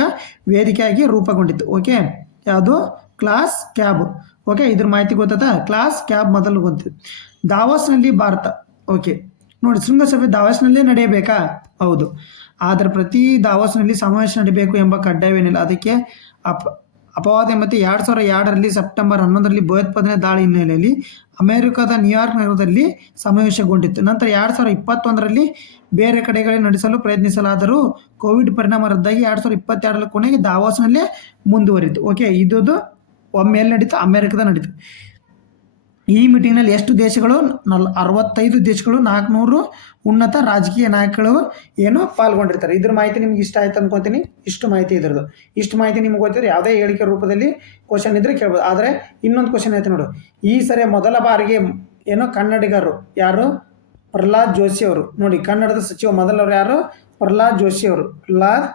ವೇದಿಕೆಯಾಗಿ ರೂಪುಗೊಂಡಿತು. ಓಕೆ, ಯಾವುದು ಕ್ಲಾಸ್ ಕ್ಯಾಬ್. ಓಕೆ, ಇದ್ರ ಮಾಹಿತಿ ಗೊತ್ತಾ? ಕ್ಲಾಸ್ ಕ್ಯಾಬ್ ಮೊದಲು ಗೊತ್ತಿತ್ತು. ದಾವೋಸ್ನಲ್ಲಿ ಭಾರತ. ಓಕೆ ನೋಡಿ, ಶೃಂಗಸಭೆ ದಾವೋಸ್ನಲ್ಲೇ ನಡೆಯಬೇಕಾ? ಹೌದು. ಆದರೆ ಪ್ರತಿ ದಾವೋಸ್ನಲ್ಲಿ ಸಮಾವೇಶ ನಡೆಯಬೇಕು ಎಂಬ ಕಡ್ಡಾಯವೇನಿಲ್ಲ. ಅದಕ್ಕೆ ಅಪವಾದ ಮತ್ತು 2002ರಲ್ಲಿ ಸೆಪ್ಟೆಂಬರ್ 11ರಲ್ಲಿ ಭಯೋತ್ಪಾದನೆ ದಾಳಿ ಹಿನ್ನೆಲೆಯಲ್ಲಿ ಅಮೆರಿಕದ ನ್ಯೂಯಾರ್ಕ್ ನಗರದಲ್ಲಿ ಸಮಾವೇಶಗೊಂಡಿತ್ತು. ನಂತರ 2021ರಲ್ಲಿ ಬೇರೆ ಕಡೆಗಳಲ್ಲಿ ನಡೆಸಲು ಪ್ರಯತ್ನಿಸಲಾದರೂ ಕೋವಿಡ್ ಪರಿಣಾಮ ರದ್ದಾಗಿ 2022ರ ಕೊನೆಗೆ ದಾವೋಸ್ನಲ್ಲೇ ಮುಂದುವರಿತು. ಓಕೆ, ಇದು ಒಮ್ಮೆ ಎಲ್ಲಿ ನಡೀತು? ಅಮೆರಿಕದ ನಡೀತು. ಈ ಮೀಟಿಂಗ್ನಲ್ಲಿ ಎಷ್ಟು ದೇಶಗಳು? 65 ದೇಶಗಳು, 400 ಉನ್ನತ ರಾಜಕೀಯ ನಾಯಕರು ಏನು ಪಾಲ್ಗೊಂಡಿರ್ತಾರೆ. ಇದ್ರ ಮಾಹಿತಿ ನಿಮ್ಗೆ ಇಷ್ಟ ಆಯ್ತು ಅನ್ಕೊತೀನಿ. ಇಷ್ಟು ಮಾಹಿತಿ ಇದ್ರದ್ದು. ಇಷ್ಟು ಮಾಹಿತಿ ನಿಮ್ಗೆ ಗೊತ್ತಿದ್ರೆ ಯಾವುದೇ ಹೇಳಿಕೆ ರೂಪದಲ್ಲಿ ಕ್ವಶನ್ ಇದ್ರೆ ಕೇಳ್ಬೋದು. ಆದರೆ ಇನ್ನೊಂದು ಕ್ವಶನ್ ಐತೆ ನೋಡು. ಈ ಸರಿ ಮೊದಲ ಬಾರಿಗೆ ಏನೋ ಕನ್ನಡಿಗರು ಯಾರು? ಪ್ರಹ್ಲಾದ್ ಜೋಶಿ ಅವರು. ನೋಡಿ, ಕನ್ನಡದ ಸಚಿವ ಮೊದಲವರು ಯಾರು? ಪ್ರಹ್ಲಾದ್ ಜೋಶಿ ಅವರು. ಪ್ರಹ್ಲಾದ್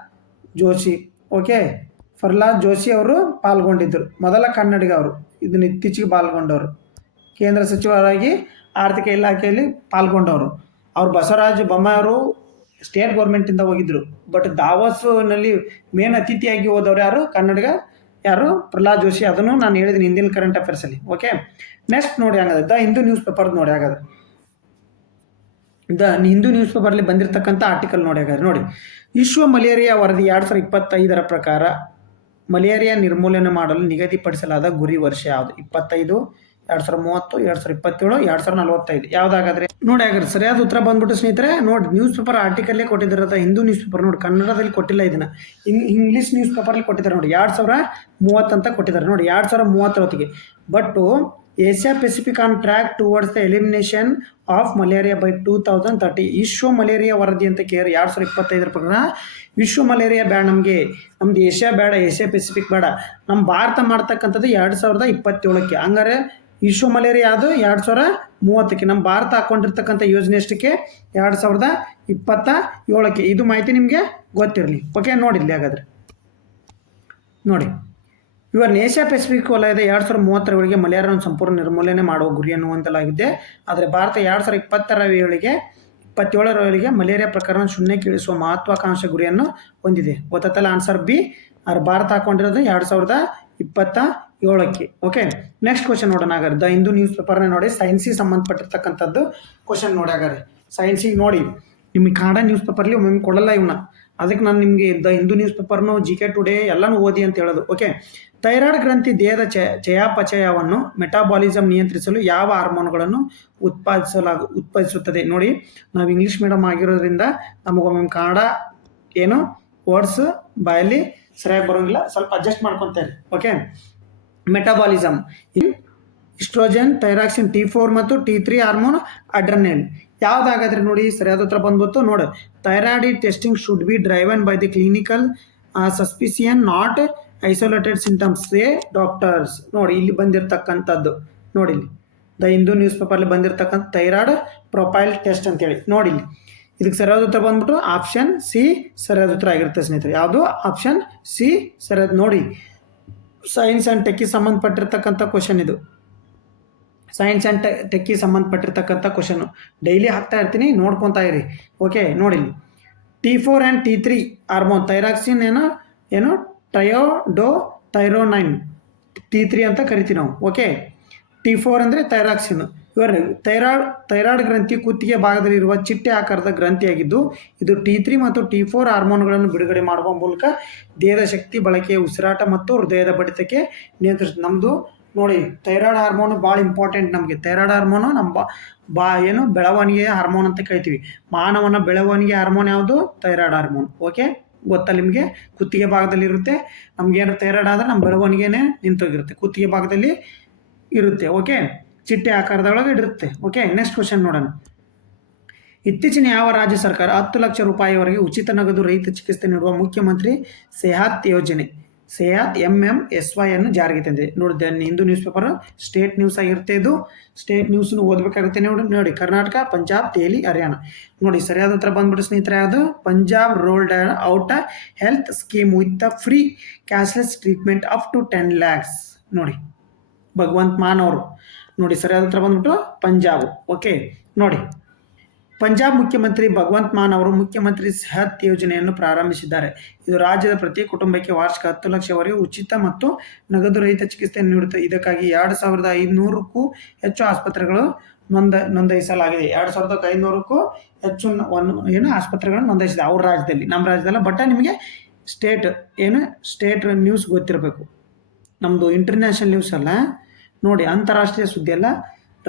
ಜೋಶಿ. ಓಕೆ, ಪ್ರಹ್ಲಾದ್ ಜೋಶಿ ಅವರು ಪಾಲ್ಗೊಂಡಿದ್ದರು. ಮೊದಲ ಕನ್ನಡಿಗ ಅವರು. ಇದನ್ನು ಇತ್ತೀಚೆಗೆ ಪಾಲ್ಗೊಂಡವರು. ಕೇಂದ್ರ ಸಚಿವರಾಗಿ ಆರ್ಥಿಕ ಇಲಾಖೆಯಲ್ಲಿ ಪಾಲ್ಗೊಂಡವರು. ಅವರು ಬಸವರಾಜ ಬೊಮ್ಮಾಯಿಯವರು ಸ್ಟೇಟ್ ಗೌರ್ಮೆಂಟಿಂದ ಹೋಗಿದ್ದರು. ಬಟ್ ದಾವೋಸ್ನಲ್ಲಿ ಮೇನ್ ಅತಿಥಿಯಾಗಿ ಹೋದವರು ಯಾರು? ಕನ್ನಡಿಗ ಯಾರು? ಪ್ರಹ್ಲಾದ್ ಜೋಶಿ. ಅದನ್ನು ನಾನು ಹೇಳಿದ್ದೀನಿ ಹಿಂದಿನ ಕರೆಂಟ್ ಅಫೇರ್ಸಲ್ಲಿ. ಓಕೆ, ನೆಕ್ಸ್ಟ್ ನೋಡಿ ಹಾಗಾದ್ರೆ ದ ಹಿಂದೂ ನ್ಯೂಸ್ ಪೇಪರ್ ನೋಡಿ. ಹಾಗಾದ್ರೆ ದ ಹಿಂದೂ ನ್ಯೂಸ್ ಪೇಪರ್ಲಿ ಬಂದಿರತಕ್ಕಂಥ ಆರ್ಟಿಕಲ್ ನೋಡಿ. ಹಾಗಾದ್ರೆ ನೋಡಿ, ವಿಶ್ವ ಮಲೇರಿಯಾ ವರದಿ 2025ರ ಪ್ರಕಾರ ಮಲೇರಿಯಾ ನಿರ್ಮೂಲನೆ ಮಾಡಲು ನಿಗದಿಪಡಿಸಲಾದ ಗುರಿ ವರ್ಷ ಯಾವುದು? 25, 2030, 2027, 2045 ಯಾವುದಾಗಾದ್ರೆ ನೋಡಿ. ಹಾಗಾದ್ರೆ ಸರಿಯಾದ ಉತ್ತರ ಬಂದ್ಬಿಟ್ಟು ಸ್ನೇಹಿತರೆ ನೋಡಿ, ನ್ಯೂಸ್ ಪೇಪರ್ ಆರ್ಟಿಕಲ್ಲೇ ಕೊಟ್ಟಿದ್ದಾರೆ. ಹಿಂದೂ ನ್ಯೂಸ್ ಪೇಪರ್ ನೋಡಿ, ಕನ್ನಡದಲ್ಲಿ ಕೊಟ್ಟಿಲ್ಲ, ಇದನ್ನು ಇಂಗ್ಲೀಷ್ ನ್ಯೂಸ್ ಪೇಪರ್ಲಿ ಕೊಟ್ಟಿದ್ದಾರೆ ನೋಡಿ. 2030 ಅಂತ ಕೊಟ್ಟಿದ್ದಾರೆ ನೋಡಿ, 2030 ಹೊತ್ತಿಗೆ. But Asia Pacific on track towards the elimination of malaria by 2030. ವಿಶ್ವ ಮಲೇರಿಯಾ ವರದಿ ಅಂತ 2025ರ ಪ್ರಕಾರ ವಿಶ್ವ ಮಲೇರಿಯಾ ಬೇಡ ನಮಗೆ, ನಮ್ದು ಏಷ್ಯಾ ಬೇಡ, ಏಷ್ಯಾ ಪೆಸಿಫಿಕ್ ಬೇಡ, ನಮ್ಮ ಭಾರತ ಮಾಡ್ತಕ್ಕಂಥದ್ದು 2027ಕ್ಕೆ. ಹಂಗಾರೆ ವಿಶ್ವ ಮಲೇರಿಯಾ ಅದು 2030ಕ್ಕೆ. ನಮ್ಮ ಭಾರತ ಹಾಕ್ಕೊಂಡಿರ್ತಕ್ಕಂಥ ಯೋಜನೆ ಎಷ್ಟಕ್ಕೆ? 2027ಕ್ಕೆ. ಇದು ಮಾಹಿತಿ ನಿಮಗೆ ಗೊತ್ತಿರಲಿ. ಓಕೆ, ನೋಡಿರಲಿ. ಹಾಗಾದರೆ ನೋಡಿ, ಇವರ ಏಷ್ಯಾ ಪೆಸಿಫಿಕ್ ವಲಯದ 2030ರ ವೇಳೆಗೆ ಮಲೇರಿಯಾವನ್ನು ಸಂಪೂರ್ಣ ನಿರ್ಮೂಲನೆ ಮಾಡುವ ಗುರಿಯನ್ನು ಹೊಂದಲಾಗಿದೆ. ಆದರೆ ಭಾರತ 2027ರ ವೇಳೆಗೆ ಮಲೇರಿಯಾ ಪ್ರಕರಣ ಶೂನ್ಯಕ್ಕೆ ಇಳಿಸುವ ಮಹತ್ವಾಕಾಂಕ್ಷೆ ಗುರಿಯನ್ನು ಹೊಂದಿದೆ. ಗೊತ್ತಲ್ಲ ಆನ್ಸರ್ ಬಿ. ಆದರೆ ಭಾರತ ಹಾಕೊಂಡಿರೋದು 2027ಕ್ಕೆ. ಓಕೆ, ನೆಕ್ಸ್ಟ್ ಕ್ವಶನ್ ನೋಡೋಣ. ಹಾಗಾದ್ರೆ ದ ಹಿಂದೂ ನ್ಯೂಸ್ ಪೇಪರ್ನ ನೋಡಿ, ಸೈನ್ಸಿಗೆ ಸಂಬಂಧಪಟ್ಟಿರ್ತಕ್ಕಂಥದ್ದು ಕ್ವಶನ್ ನೋಡಿ. ಹಾಗಾದ್ರೆ ಸೈನ್ಸಿಗೆ ನೋಡಿ, ನಿಮಗೆ ಕನ್ನಡ ನ್ಯೂಸ್ ಪೇಪರ್ಲಿ ಒಮ್ಮೆ ಕೊಡಲ್ಲ ಇವನ್ನ. ಅದಕ್ಕೆ ನಾನು ನಿಮಗೆ ದ ಹಿಂದೂ ನ್ಯೂಸ್ ಪೇಪರ್ನು, GK ಟುಡೇ ಎಲ್ಲನೂ ಓದಿ ಅಂತ ಹೇಳೋದು. ಓಕೆ, ಥೈರಾಯ್ಡ್ ಗ್ರಂಥಿ ದೇಹದ ಚಯಾಪಚಯವನ್ನು ಮೆಟಾಬಾಲಿಸಮ್ ನಿಯಂತ್ರಿಸಲು ಯಾವ ಹಾರ್ಮೋನ್ಗಳನ್ನು ಉತ್ಪಾದಿಸುತ್ತದೆ? ನೋಡಿ, ನಾವು ಇಂಗ್ಲೀಷ್ ಮೀಡಿಯಮ್ ಆಗಿರೋದ್ರಿಂದ ನಮಗೊಮ್ಮೆ ಕನ್ನಡ ಏನು ವರ್ಡ್ಸ್ ಬಾಯಲ್ಲಿ ಸರಿಯಾಗಿ ಬರೋಂಗಿಲ್ಲ, ಸ್ವಲ್ಪ ಅಡ್ಜಸ್ಟ್ ಮಾಡ್ಕೊತಾರೆ. Okay, metabolism oestrogen, thyroxine, T4 ಮತ್ತು T3 ಹಾರ್ಮೋನ್, ಅಡ್ರನಲ್. ಯಾವುದಾಗಾದ್ರೆ ನೋಡಿ ಸರಿಯಾದ ಉತ್ತರ ಬಂದ್ಬಿಟ್ಟು ನೋಡಿ, thyroid testing should be driven by the clinical suspicion, not isolated symptoms say doctors. ನೋಡಿ, ಇಲ್ಲಿ ಬಂದಿರತಕ್ಕಂಥದ್ದು ನೋಡಿ, ಇಲ್ಲಿ ದ ಹಿಂದೂ ನ್ಯೂಸ್ ಪೇಪರ್ಲಿ ಬಂದಿರತಕ್ಕಂಥ ಥೈರಾಯ್ಡ್ ಪ್ರೊಫೈಲ್ ಟೆಸ್ಟ್ ಅಂತೇಳಿ ನೋಡಿ. ಇಲ್ಲಿ ಇದಕ್ಕೆ ಸರಿಯಾದ ಉತ್ತರ ಬಂದ್ಬಿಟ್ಟು ಆಪ್ಷನ್ ಸಿ ಸರಿಯಾದ ಉತ್ತರ ಆಗಿರುತ್ತೆ ಸ್ನೇಹಿತರೆ. ಯಾವುದು? ಆಪ್ಷನ್ ಸಿ ಸರಿಯಾದ. ನೋಡಿ, ಸೈನ್ಸ್ ಆ್ಯಂಡ್ ಟೆಕ್ಕಿಗೆ ಸಂಬಂಧಪಟ್ಟಿರ್ತಕ್ಕಂಥ ಕ್ವಶನ್ ಇದು. ಸೈನ್ಸ್ ಆ್ಯಂಡ್ ಟೆಕ್ಕಿಗೆ ಸಂಬಂಧಪಟ್ಟಿರ್ತಕ್ಕಂಥ ಕ್ವಶನ್ನು ಡೈಲಿ ಹಾಕ್ತಾ ಇರ್ತೀನಿ, ನೋಡ್ಕೊತಾ ಇರಿ. ಓಕೆ, ನೋಡಿ, T4 and T3 hormone, thyroxine ಏನು ಥೈರೋನೈನ್, T3 ಅಂತ ಕರಿತೀವಿ ನಾವು. ಓಕೆ, T4 ಅಂದರೆ ಥೈರಾಕ್ಸಿನ್. ಇವರ ಥೈರಾಯ್ಡ್ ಗ್ರಂಥಿ ಕುತ್ತಿಗೆ ಭಾಗದಲ್ಲಿರುವ ಚಿಟ್ಟೆ ಆಕಾರದ ಗ್ರಂಥಿಯಾಗಿದ್ದು, ಇದು T3 ಮತ್ತು T4 ಹಾರ್ಮೋನ್ಗಳನ್ನು ಬಿಡುಗಡೆ ಮಾಡುವ ಮೂಲಕ ದೇಹದ ಶಕ್ತಿ ಬಳಕೆಯ ಉಸಿರಾಟ ಮತ್ತು ಹೃದಯದ ಬಡಿತಕ್ಕೆ ನಿಯಂತ್ರಿಸುತ್ತೆ. ನಮ್ಮದು ನೋಡಿ, ಥೈರಾಯ್ಡ್ ಹಾರ್ಮೋನು ಭಾಳ ಇಂಪಾರ್ಟೆಂಟ್ ನಮಗೆ. ಥೈರಾಯ್ಡ್ ಹಾರ್ಮೋನು ನಮ್ಮ ಏನು ಬೆಳವಣಿಗೆಯ ಹಾರ್ಮೋನ್ ಅಂತ ಕರಿತೀವಿ. ಮಾನವನ ಬೆಳವಣಿಗೆ ಹಾರ್ಮೋನ್ ಯಾವುದು? Thyroid hormone. ಓಕೆ, ಗೊತ್ತಾ ನಿಮಗೆ? ಕುತ್ತಿಗೆ ಭಾಗದಲ್ಲಿ ಇರುತ್ತೆ. ನಮಗೇನು ಥೈರಾಯ್ಡ್ ಆದರೆ ನಮ್ಮ ಬೆಳವಣಿಗೆನೇ ನಿಂತೋಗಿರುತ್ತೆ, ಕುತ್ತಿಗೆ ಭಾಗದಲ್ಲಿ ಇರುತ್ತೆ. ಓಕೆ, ಚಿಟ್ಟೆ ಆಕಾರದೊಳಗೆ ಇರುತ್ತೆ. ಓಕೆ, ನೆಕ್ಸ್ಟ್ ಕ್ವಶನ್ ನೋಡೋಣ. ಇತ್ತೀಚಿನ ಯಾವ ರಾಜ್ಯ ಸರ್ಕಾರ 10 ಲಕ್ಷ ರೂಪಾಯಿವರೆಗೆ ಉಚಿತ ನಗದು ರಹಿತ ಚಿಕಿತ್ಸೆ ನೀಡುವ ಮುಖ್ಯಮಂತ್ರಿ ಸೆಹಾತ್ ಯೋಜನೆ ಸೆಹಾತ್ MMSY ಅನ್ನು ಜಾರಿಗೆ ತಂದಿದೆ? ನೋಡಿ, Hindu news paper state news ಆಗಿರುತ್ತೆ. ಇದು ಸ್ಟೇಟ್ ನ್ಯೂಸ್ನು ಓದಬೇಕಾಗುತ್ತೆ. ನೋಡಿ, ಕರ್ನಾಟಕ, ಪಂಜಾಬ್, ದೆಹಲಿ, ಹರಿಯಾಣ. ನೋಡಿ, ಸರಿಯಾದ ಉತ್ತರ ಬಂದ್ಬಿಟ್ಟು ಸ್ನೇಹಿತರೆ, ಅದು Punjab rolled out a health scheme with a free cashless treatment up to 10 lakhs. ನೋಡಿ, ಭಗವಂತ್ ಮಾನ್ ಅವರು. ನೋಡಿ, ಸರಿಯಾದ ಉತ್ತರ ಬಂದ್ಬಿಟ್ಟು ಪಂಜಾಬ್. ಓಕೆ, ನೋಡಿ, ಪಂಜಾಬ್ ಮುಖ್ಯಮಂತ್ರಿ ಭಗವಂತ್ ಮಾನ್ ಅವರು ಮುಖ್ಯಮಂತ್ರಿ ಸೆಹತ್ ಯೋಜನೆಯನ್ನು ಪ್ರಾರಂಭಿಸಿದ್ದಾರೆ. ಇದು ರಾಜ್ಯದ ಪ್ರತಿ ಕುಟುಂಬಕ್ಕೆ ವಾರ್ಷಿಕ 10 ಲಕ್ಷವರೆಗೆ ಉಚಿತ ಮತ್ತು ನಗದು ರಹಿತ ಚಿಕಿತ್ಸೆಯನ್ನು ನೀಡುತ್ತದೆ. ಇದಕ್ಕಾಗಿ 2500ಕ್ಕೂ ಹೆಚ್ಚು ಆಸ್ಪತ್ರೆಗಳು ನೋಂದಾಯಿಸಲಾಗಿದೆ. 2500ಕ್ಕೂ ಹೆಚ್ಚು ಆಸ್ಪತ್ರೆಗಳನ್ನು ನೋಂದಾಯಿಸಿದೆ ಅವ್ರ ರಾಜ್ಯದಲ್ಲಿ, ನಮ್ಮ ರಾಜ್ಯದಲ್ಲ. ಬಟ್ ನಿಮಗೆ ಸ್ಟೇಟ್ ನ್ಯೂಸ್ ಗೊತ್ತಿರಬೇಕು. ನಮ್ಮದು ಇಂಟರ್ನ್ಯಾಷನಲ್ ನ್ಯೂಸ್ ಅಲ್ಲ. ನೋಡಿ, ಅಂತಾರಾಷ್ಟ್ರೀಯ ಸುದ್ದಿ ಅಲ್ಲ,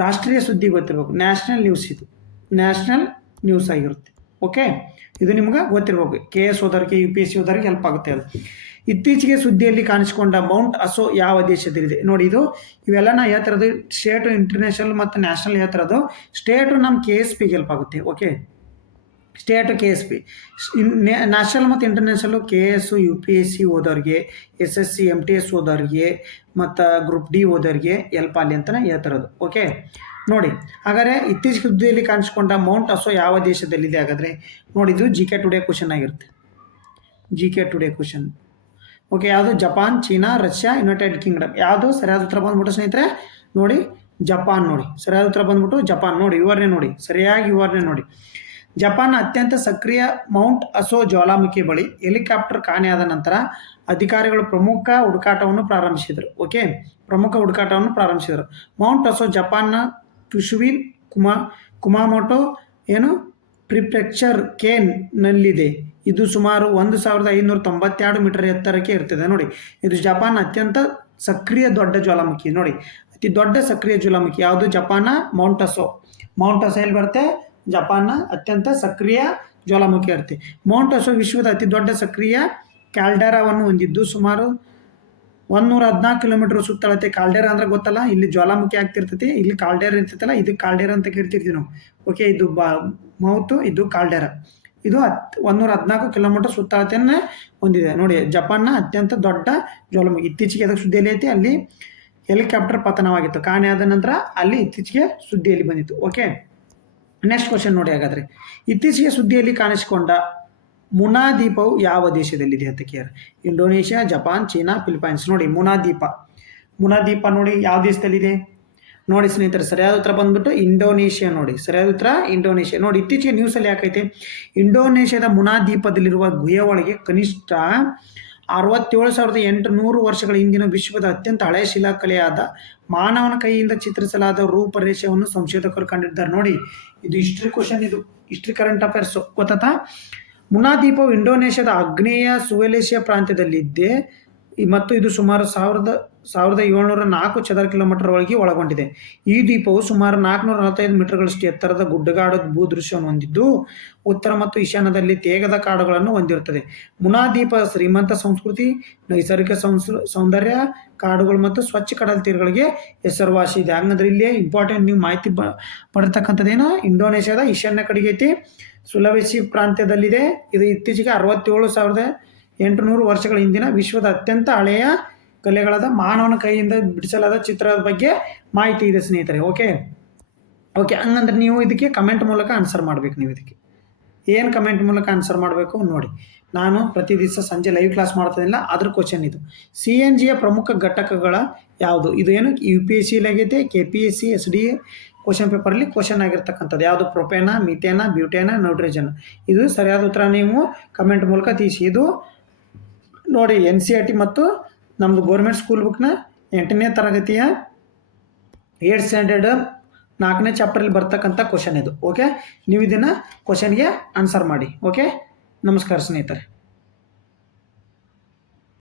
ರಾಷ್ಟ್ರೀಯ ಸುದ್ದಿ ಗೊತ್ತಿರಬೇಕು. ನ್ಯಾಷನಲ್ ನ್ಯೂಸ್, ಇದು ನ್ಯಾಷನಲ್ ನ್ಯೂಸ್ ಆಗಿರುತ್ತೆ. ಓಕೆ, ಇದು ನಿಮ್ಗೆ ಗೊತ್ತಿರಬೇಕು. KS ಓದೋರಿಗೆ, UPSC ಓದೋರಿಗೆ ಹೆಲ್ಪ್ ಆಗುತ್ತೆ ಅದು. ಇತ್ತೀಚೆಗೆ ಸುದ್ದಿಯಲ್ಲಿ ಕಾಣಿಸಿಕೊಂಡ ಮೌಂಟ್ ಅಸೋ ಯಾವ ದೇಶದಲ್ಲಿದೆ? ನೋಡಿ, ಇವೆಲ್ಲ ನಾ ಹೇಳ್ತಿರೋದು ಸ್ಟೇಟ್, ಇಂಟರ್ನ್ಯಾಷನಲ್ ಮತ್ತು ನ್ಯಾಷನಲ್ ಹೇಳ್ತಿರೋದು. ಸ್ಟೇಟು ನಮ್ಮ KSPಗೆ ಹೆಲ್ಪ್ ಆಗುತ್ತೆ. ಓಕೆ, ಸ್ಟೇಟು KSP, ನ್ಯಾಷನಲ್ ಮತ್ತು international KS, UPSC ಓದೋರಿಗೆ, SSC MTS ಓದೋರಿಗೆ ಮತ್ತು ಗ್ರೂಪ್ D ಓದೋರಿಗೆ ಹೆಲ್ಪ್ ಆಗಲಿ ಅಂತಲೇ ಹೇಳ್ತಿರೋದು. ಓಕೆ, ನೋಡಿ, ಹಾಗಾದರೆ ಇತ್ತೀಚೆಗೆ ಸುದ್ದಿಯಲ್ಲಿ ಕಾಣಿಸಿಕೊಂಡ ಮೌಂಟ್ ಅಸೋ ಯಾವ ದೇಶದಲ್ಲಿದೆ? ಹಾಗಾದರೆ ನೋಡಿ, ಇದು GK ಟುಡೇ ಕ್ವಶನ್ ಆಗಿರುತ್ತೆ. GK today question. ಓಕೆ, ಯಾವುದು? Japan, China, Russia, United Kingdom. ಯಾವುದು? ಸರಿಯಾದ ಉತ್ತರ ಬಂದ್ಬಿಟ್ಟು ಸ್ನೇಹಿತರೆ, ನೋಡಿ, ಜಪಾನ್. ನೋಡಿ, ಸರಿಯಾದ ಉತ್ತರ ಬಂದ್ಬಿಟ್ಟು ಜಪಾನ್. ನೋಡಿ, ವಿವರಣೆ ನೋಡಿ, ಸರಿಯಾಗಿ ವಿವರಣೆ ನೋಡಿ. ಜಪಾನ್ನ ಅತ್ಯಂತ ಸಕ್ರಿಯ ಮೌಂಟ್ ಅಸೋ ಜ್ವಾಲಾಮುಖಿ ಬಳಿ ಹೆಲಿಕಾಪ್ಟರ್ ಕಾಣೆಯಾದ ನಂತರ ಅಧಿಕಾರಿಗಳು ಪ್ರಮುಖ ಹುಡುಕಾಟವನ್ನು ಪ್ರಾರಂಭಿಸಿದರು. ಓಕೆ, ಪ್ರಮುಖ ಹುಡುಕಾಟವನ್ನು ಪ್ರಾರಂಭಿಸಿದರು. ಮೌಂಟ್ ಅಸೋ ಜಪಾನ್ನ ಕ್ಯುಶುವಿನ್ ಕುಮಾಮೋಟೋ ಪ್ರಿಫೆಕ್ಚರ್ ನಲ್ಲಿದೆ. ಇದು ಸುಮಾರು 1592 ಮೀಟರ್ ಎತ್ತರಕ್ಕೆ ಇರ್ತದೆ. ನೋಡಿ, ಇದು ಜಪಾನ್ ಅತ್ಯಂತ ಸಕ್ರಿಯ ದೊಡ್ಡ ಜ್ವಾಲಾಮುಖಿ. ನೋಡಿ, ಅತಿ ದೊಡ್ಡ ಸಕ್ರಿಯ ಜ್ವಾಲಾಮುಖಿ ಯಾವುದು? ಜಪಾನ್ನ ಮೌಂಟ್ ಅಸೋ. ಮೌಂಟ್ ಅಸೋ ಎಲ್ಲಿ ಬರುತ್ತೆ? ಜಪಾನ್ನ ಅತ್ಯಂತ ಸಕ್ರಿಯ ಜ್ವಾಲಾಮುಖಿ ಇರುತ್ತೆ. ಮೌಂಟ್ ಅಸೋ ವಿಶ್ವದ ಅತಿ ದೊಡ್ಡ ಸಕ್ರಿಯ ಕ್ಯಾಲ್ಡೆರಾವನ್ನು ಹೊಂದಿದ್ದು ಸುಮಾರು 114 ಕಿಲೋಮೀಟರ್ ಸುತ್ತಳತೆ. ಕಾಲ್ಡೇರಾ ಅಂದ್ರೆ ಗೊತ್ತಲ್ಲ, ಇಲ್ಲಿ ಜ್ವಾಲಾಮುಖಿ ಆಗ್ತಿರ್ತೈತಿ, ಇಲ್ಲಿ ಕಾಲ್ಡೇರಾ ಇರ್ತೈತಲ್ಲ, ಇದು ಕಾಲ್ಡೇರಾ ಅಂತ ಕರಿತಿರ್ತೀವಿ ನಾವು. ಓಕೆ, ಇದು ಮೌತು, ಇದು ಕಾಲ್ಡೇರಾ. ಇದು 114 ಕಿಲೋಮೀಟರ್ ಸುತ್ತಳತೆಯನ್ನು ಹೊಂದಿದೆ. ನೋಡಿ, ಜಪಾನ್ನ ಅತ್ಯಂತ ದೊಡ್ಡ ಜ್ವಾಲಾಮುಖಿ. ಇತ್ತೀಚೆಗೆ ಅದಕ್ಕೆ ಸುದ್ದಿಯಲ್ಲಿ ಐತಿ, ಅಲ್ಲಿ ಹೆಲಿಕಾಪ್ಟರ್ ಪತನವಾಗಿತ್ತು. ಕಾಣೆಯಾದ ನಂತರ ಅಲ್ಲಿ ಇತ್ತೀಚೆಗೆ ಸುದ್ದಿಯಲ್ಲಿ ಬಂದಿತ್ತು. ಓಕೆ, ನೆಕ್ಸ್ಟ್ ಕ್ವಶನ್ ನೋಡಿ. ಹಾಗಾದರೆ ಇತ್ತೀಚೆಗೆ ಸುದ್ದಿಯಲ್ಲಿ ಕಾಣಿಸಿಕೊಂಡ ಮುನಾ ದ್ವೀಪವು ಯಾವ ದೇಶದಲ್ಲಿದೆ ಅಂತ ಕೇಳಿ? Indonesia, Japan, China, Philippines. ನೋಡಿ, ಮುನಾ ದ್ವೀಪ ನೋಡಿ ಯಾವ ದೇಶದಲ್ಲಿದೆ? ನೋಡಿ ಸ್ನೇಹಿತರೆ, ಸರಿಯಾದ ಉತ್ತರ ಬಂದ್ಬಿಟ್ಟು ಇಂಡೋನೇಷ್ಯಾ. ನೋಡಿ, ಸರಿಯಾದ ಉತ್ತರ ಇಂಡೋನೇಷ್ಯಾ. ನೋಡಿ, ಇತ್ತೀಚೆಗೆ ನ್ಯೂಸಲ್ಲಿ ಯಾಕೈತೆ? ಇಂಡೋನೇಷ್ಯಾದ ಮುನಾ ದ್ವೀಪದಲ್ಲಿರುವ ಗುಹೆ ಒಳಗೆ ಕನಿಷ್ಠ 67,800 ವರ್ಷಗಳ ಹಿಂದಿನ ವಿಶ್ವದ ಅತ್ಯಂತ ಹಳೆಯ ಶಿಲಾಕಲೆಯಾದ ಮಾನವನ ಕೈಯಿಂದ ಚಿತ್ರಿಸಲಾದ ರೂಪರೇಷೆಯನ್ನು ಸಂಶೋಧಕರು ಕಂಡಿದ್ದಾರೆ. ನೋಡಿ, ಇದು ಹಿಸ್ಟ್ರಿ ಕ್ವಶನ್, ಇದು ಹಿಸ್ಟ್ರಿ ಕರೆಂಟ್ ಅಫೇರ್ಸ್ ಗೊತ್ತಾ? ಮುನಾ ದ್ವೀಪವು ಇಂಡೋನೇಷ್ಯಾದ ಆಗ್ನೇಯ ಸುವಲೇಶಿಯಾ ಪ್ರಾಂತ್ಯದಲ್ಲಿದೆ ಮತ್ತು ಇದು ಸುಮಾರು 1704 ಚದರ ಕಿಲೋಮೀಟರ್ ಒಳಗೊಂಡಿದೆ. ಈ ದ್ವೀಪವು ಸುಮಾರು 445 ಮೀಟರ್ಗಳಷ್ಟು ಎತ್ತರದ ಗುಡ್ಡಗಾಡು ಭೂದೃಶ್ಯವನ್ನು ಹೊಂದಿದ್ದು ಉತ್ತರ ಮತ್ತು ಈಶಾನ್ಯದಲ್ಲಿ ತೇಗದ ಕಾಡುಗಳನ್ನು ಹೊಂದಿರುತ್ತದೆ. ಮುನಾ ದ್ವೀಪ ಶ್ರೀಮಂತ ಸಂಸ್ಕೃತಿ, ನೈಸರ್ಗಿಕ ಸೌಂದರ್ಯ, ಕಾಡುಗಳು ಮತ್ತು ಸ್ವಚ್ಛ ಕಡಲ ತೀರಗಳಿಗೆ ಹೆಸರುವಾಸಿ ಇದೆ. ಹಂಗಂದ್ರೆ ಇಲ್ಲಿ ಇಂಪಾರ್ಟೆಂಟ್ ನೀವು ಮಾಹಿತಿ ಪಡೆತಕ್ಕಂಥದ್ದೇನು? ಇಂಡೋನೇಷ್ಯಾದ ಈಶಾನ್ಯ ಕಡೆಗೆ ಐತಿ, ಸುಲವೇಸಿ ಪ್ರಾಂತ್ಯದಲ್ಲಿದೆ. ಇದು ಇತ್ತೀಚೆಗೆ 67,800 ವರ್ಷಗಳ ಹಿಂದಿನ ವಿಶ್ವದ ಅತ್ಯಂತ ಹಳೆಯ ಕಲೆಗಳಾದ ಮಾನವನ ಕೈಯಿಂದ ಬಿಡಿಸಲಾದ ಚಿತ್ರದ ಬಗ್ಗೆ ಮಾಹಿತಿ ಇದೆ ಸ್ನೇಹಿತರೆ. ಓಕೆ, ಹಂಗಂದ್ರೆ ನೀವು ಇದಕ್ಕೆ ಕಮೆಂಟ್ ಮೂಲಕ ಆನ್ಸರ್ ಮಾಡಬೇಕು. ನೀವು ಇದಕ್ಕೆ ಏನು ಕಮೆಂಟ್ ಮೂಲಕ ಆನ್ಸರ್ ಮಾಡಬೇಕು ನೋಡಿ. ನಾನು ಪ್ರತಿ ದಿವಸ ಸಂಜೆ ಲೈವ್ ಕ್ಲಾಸ್ ಮಾಡ್ತಾಯಿಲ್ಲ, ಅದ್ರ ಕ್ವಶನ್ ಇದು. CNGಯ ಪ್ರಮುಖ ಘಟಕಗಳ ಯಾವುದು? ಇದು ಏನು UPSC-ಲಾಗೈತೆ, KPSC, SDA ಕ್ವಶನ್ ಪೇಪರಲ್ಲಿ ಕ್ವಶನ್ ಆಗಿರ್ತಕ್ಕಂಥದ್ದು. ಯಾವುದು? ಪ್ರೊಪೇನ, ಮಿಥೇನ, ಬ್ಯೂಟೇನ, ನೈಟ್ರೋಜನ್. ಇದು ಸರಿಯಾದ ಉತ್ತರ ನೀವು ಕಮೆಂಟ್ ಮೂಲಕ ತಿಳಿಸಿ. ಇದು ನೋಡಿ, NCERT ಮತ್ತು ನಮ್ಮದು ಗೌರ್ಮೆಂಟ್ ಸ್ಕೂಲ್ ಬುಕ್ನ 8ನೇ ತರಗತಿಯ 8th ಸ್ಟ್ಯಾಂಡರ್ಡ್ 4ನೇ ಚಾಪ್ಟರಲ್ಲಿ ಬರ್ತಕ್ಕಂಥ ಕ್ವಶನ್ ಇದು. ಓಕೆ, ನೀವು ಇದನ್ನು ಕ್ವಶನ್ಗೆ ಆನ್ಸರ್ ಮಾಡಿ. ಓಕೆ, ನಮಸ್ಕಾರ ಸ್ನೇಹಿತರೆ.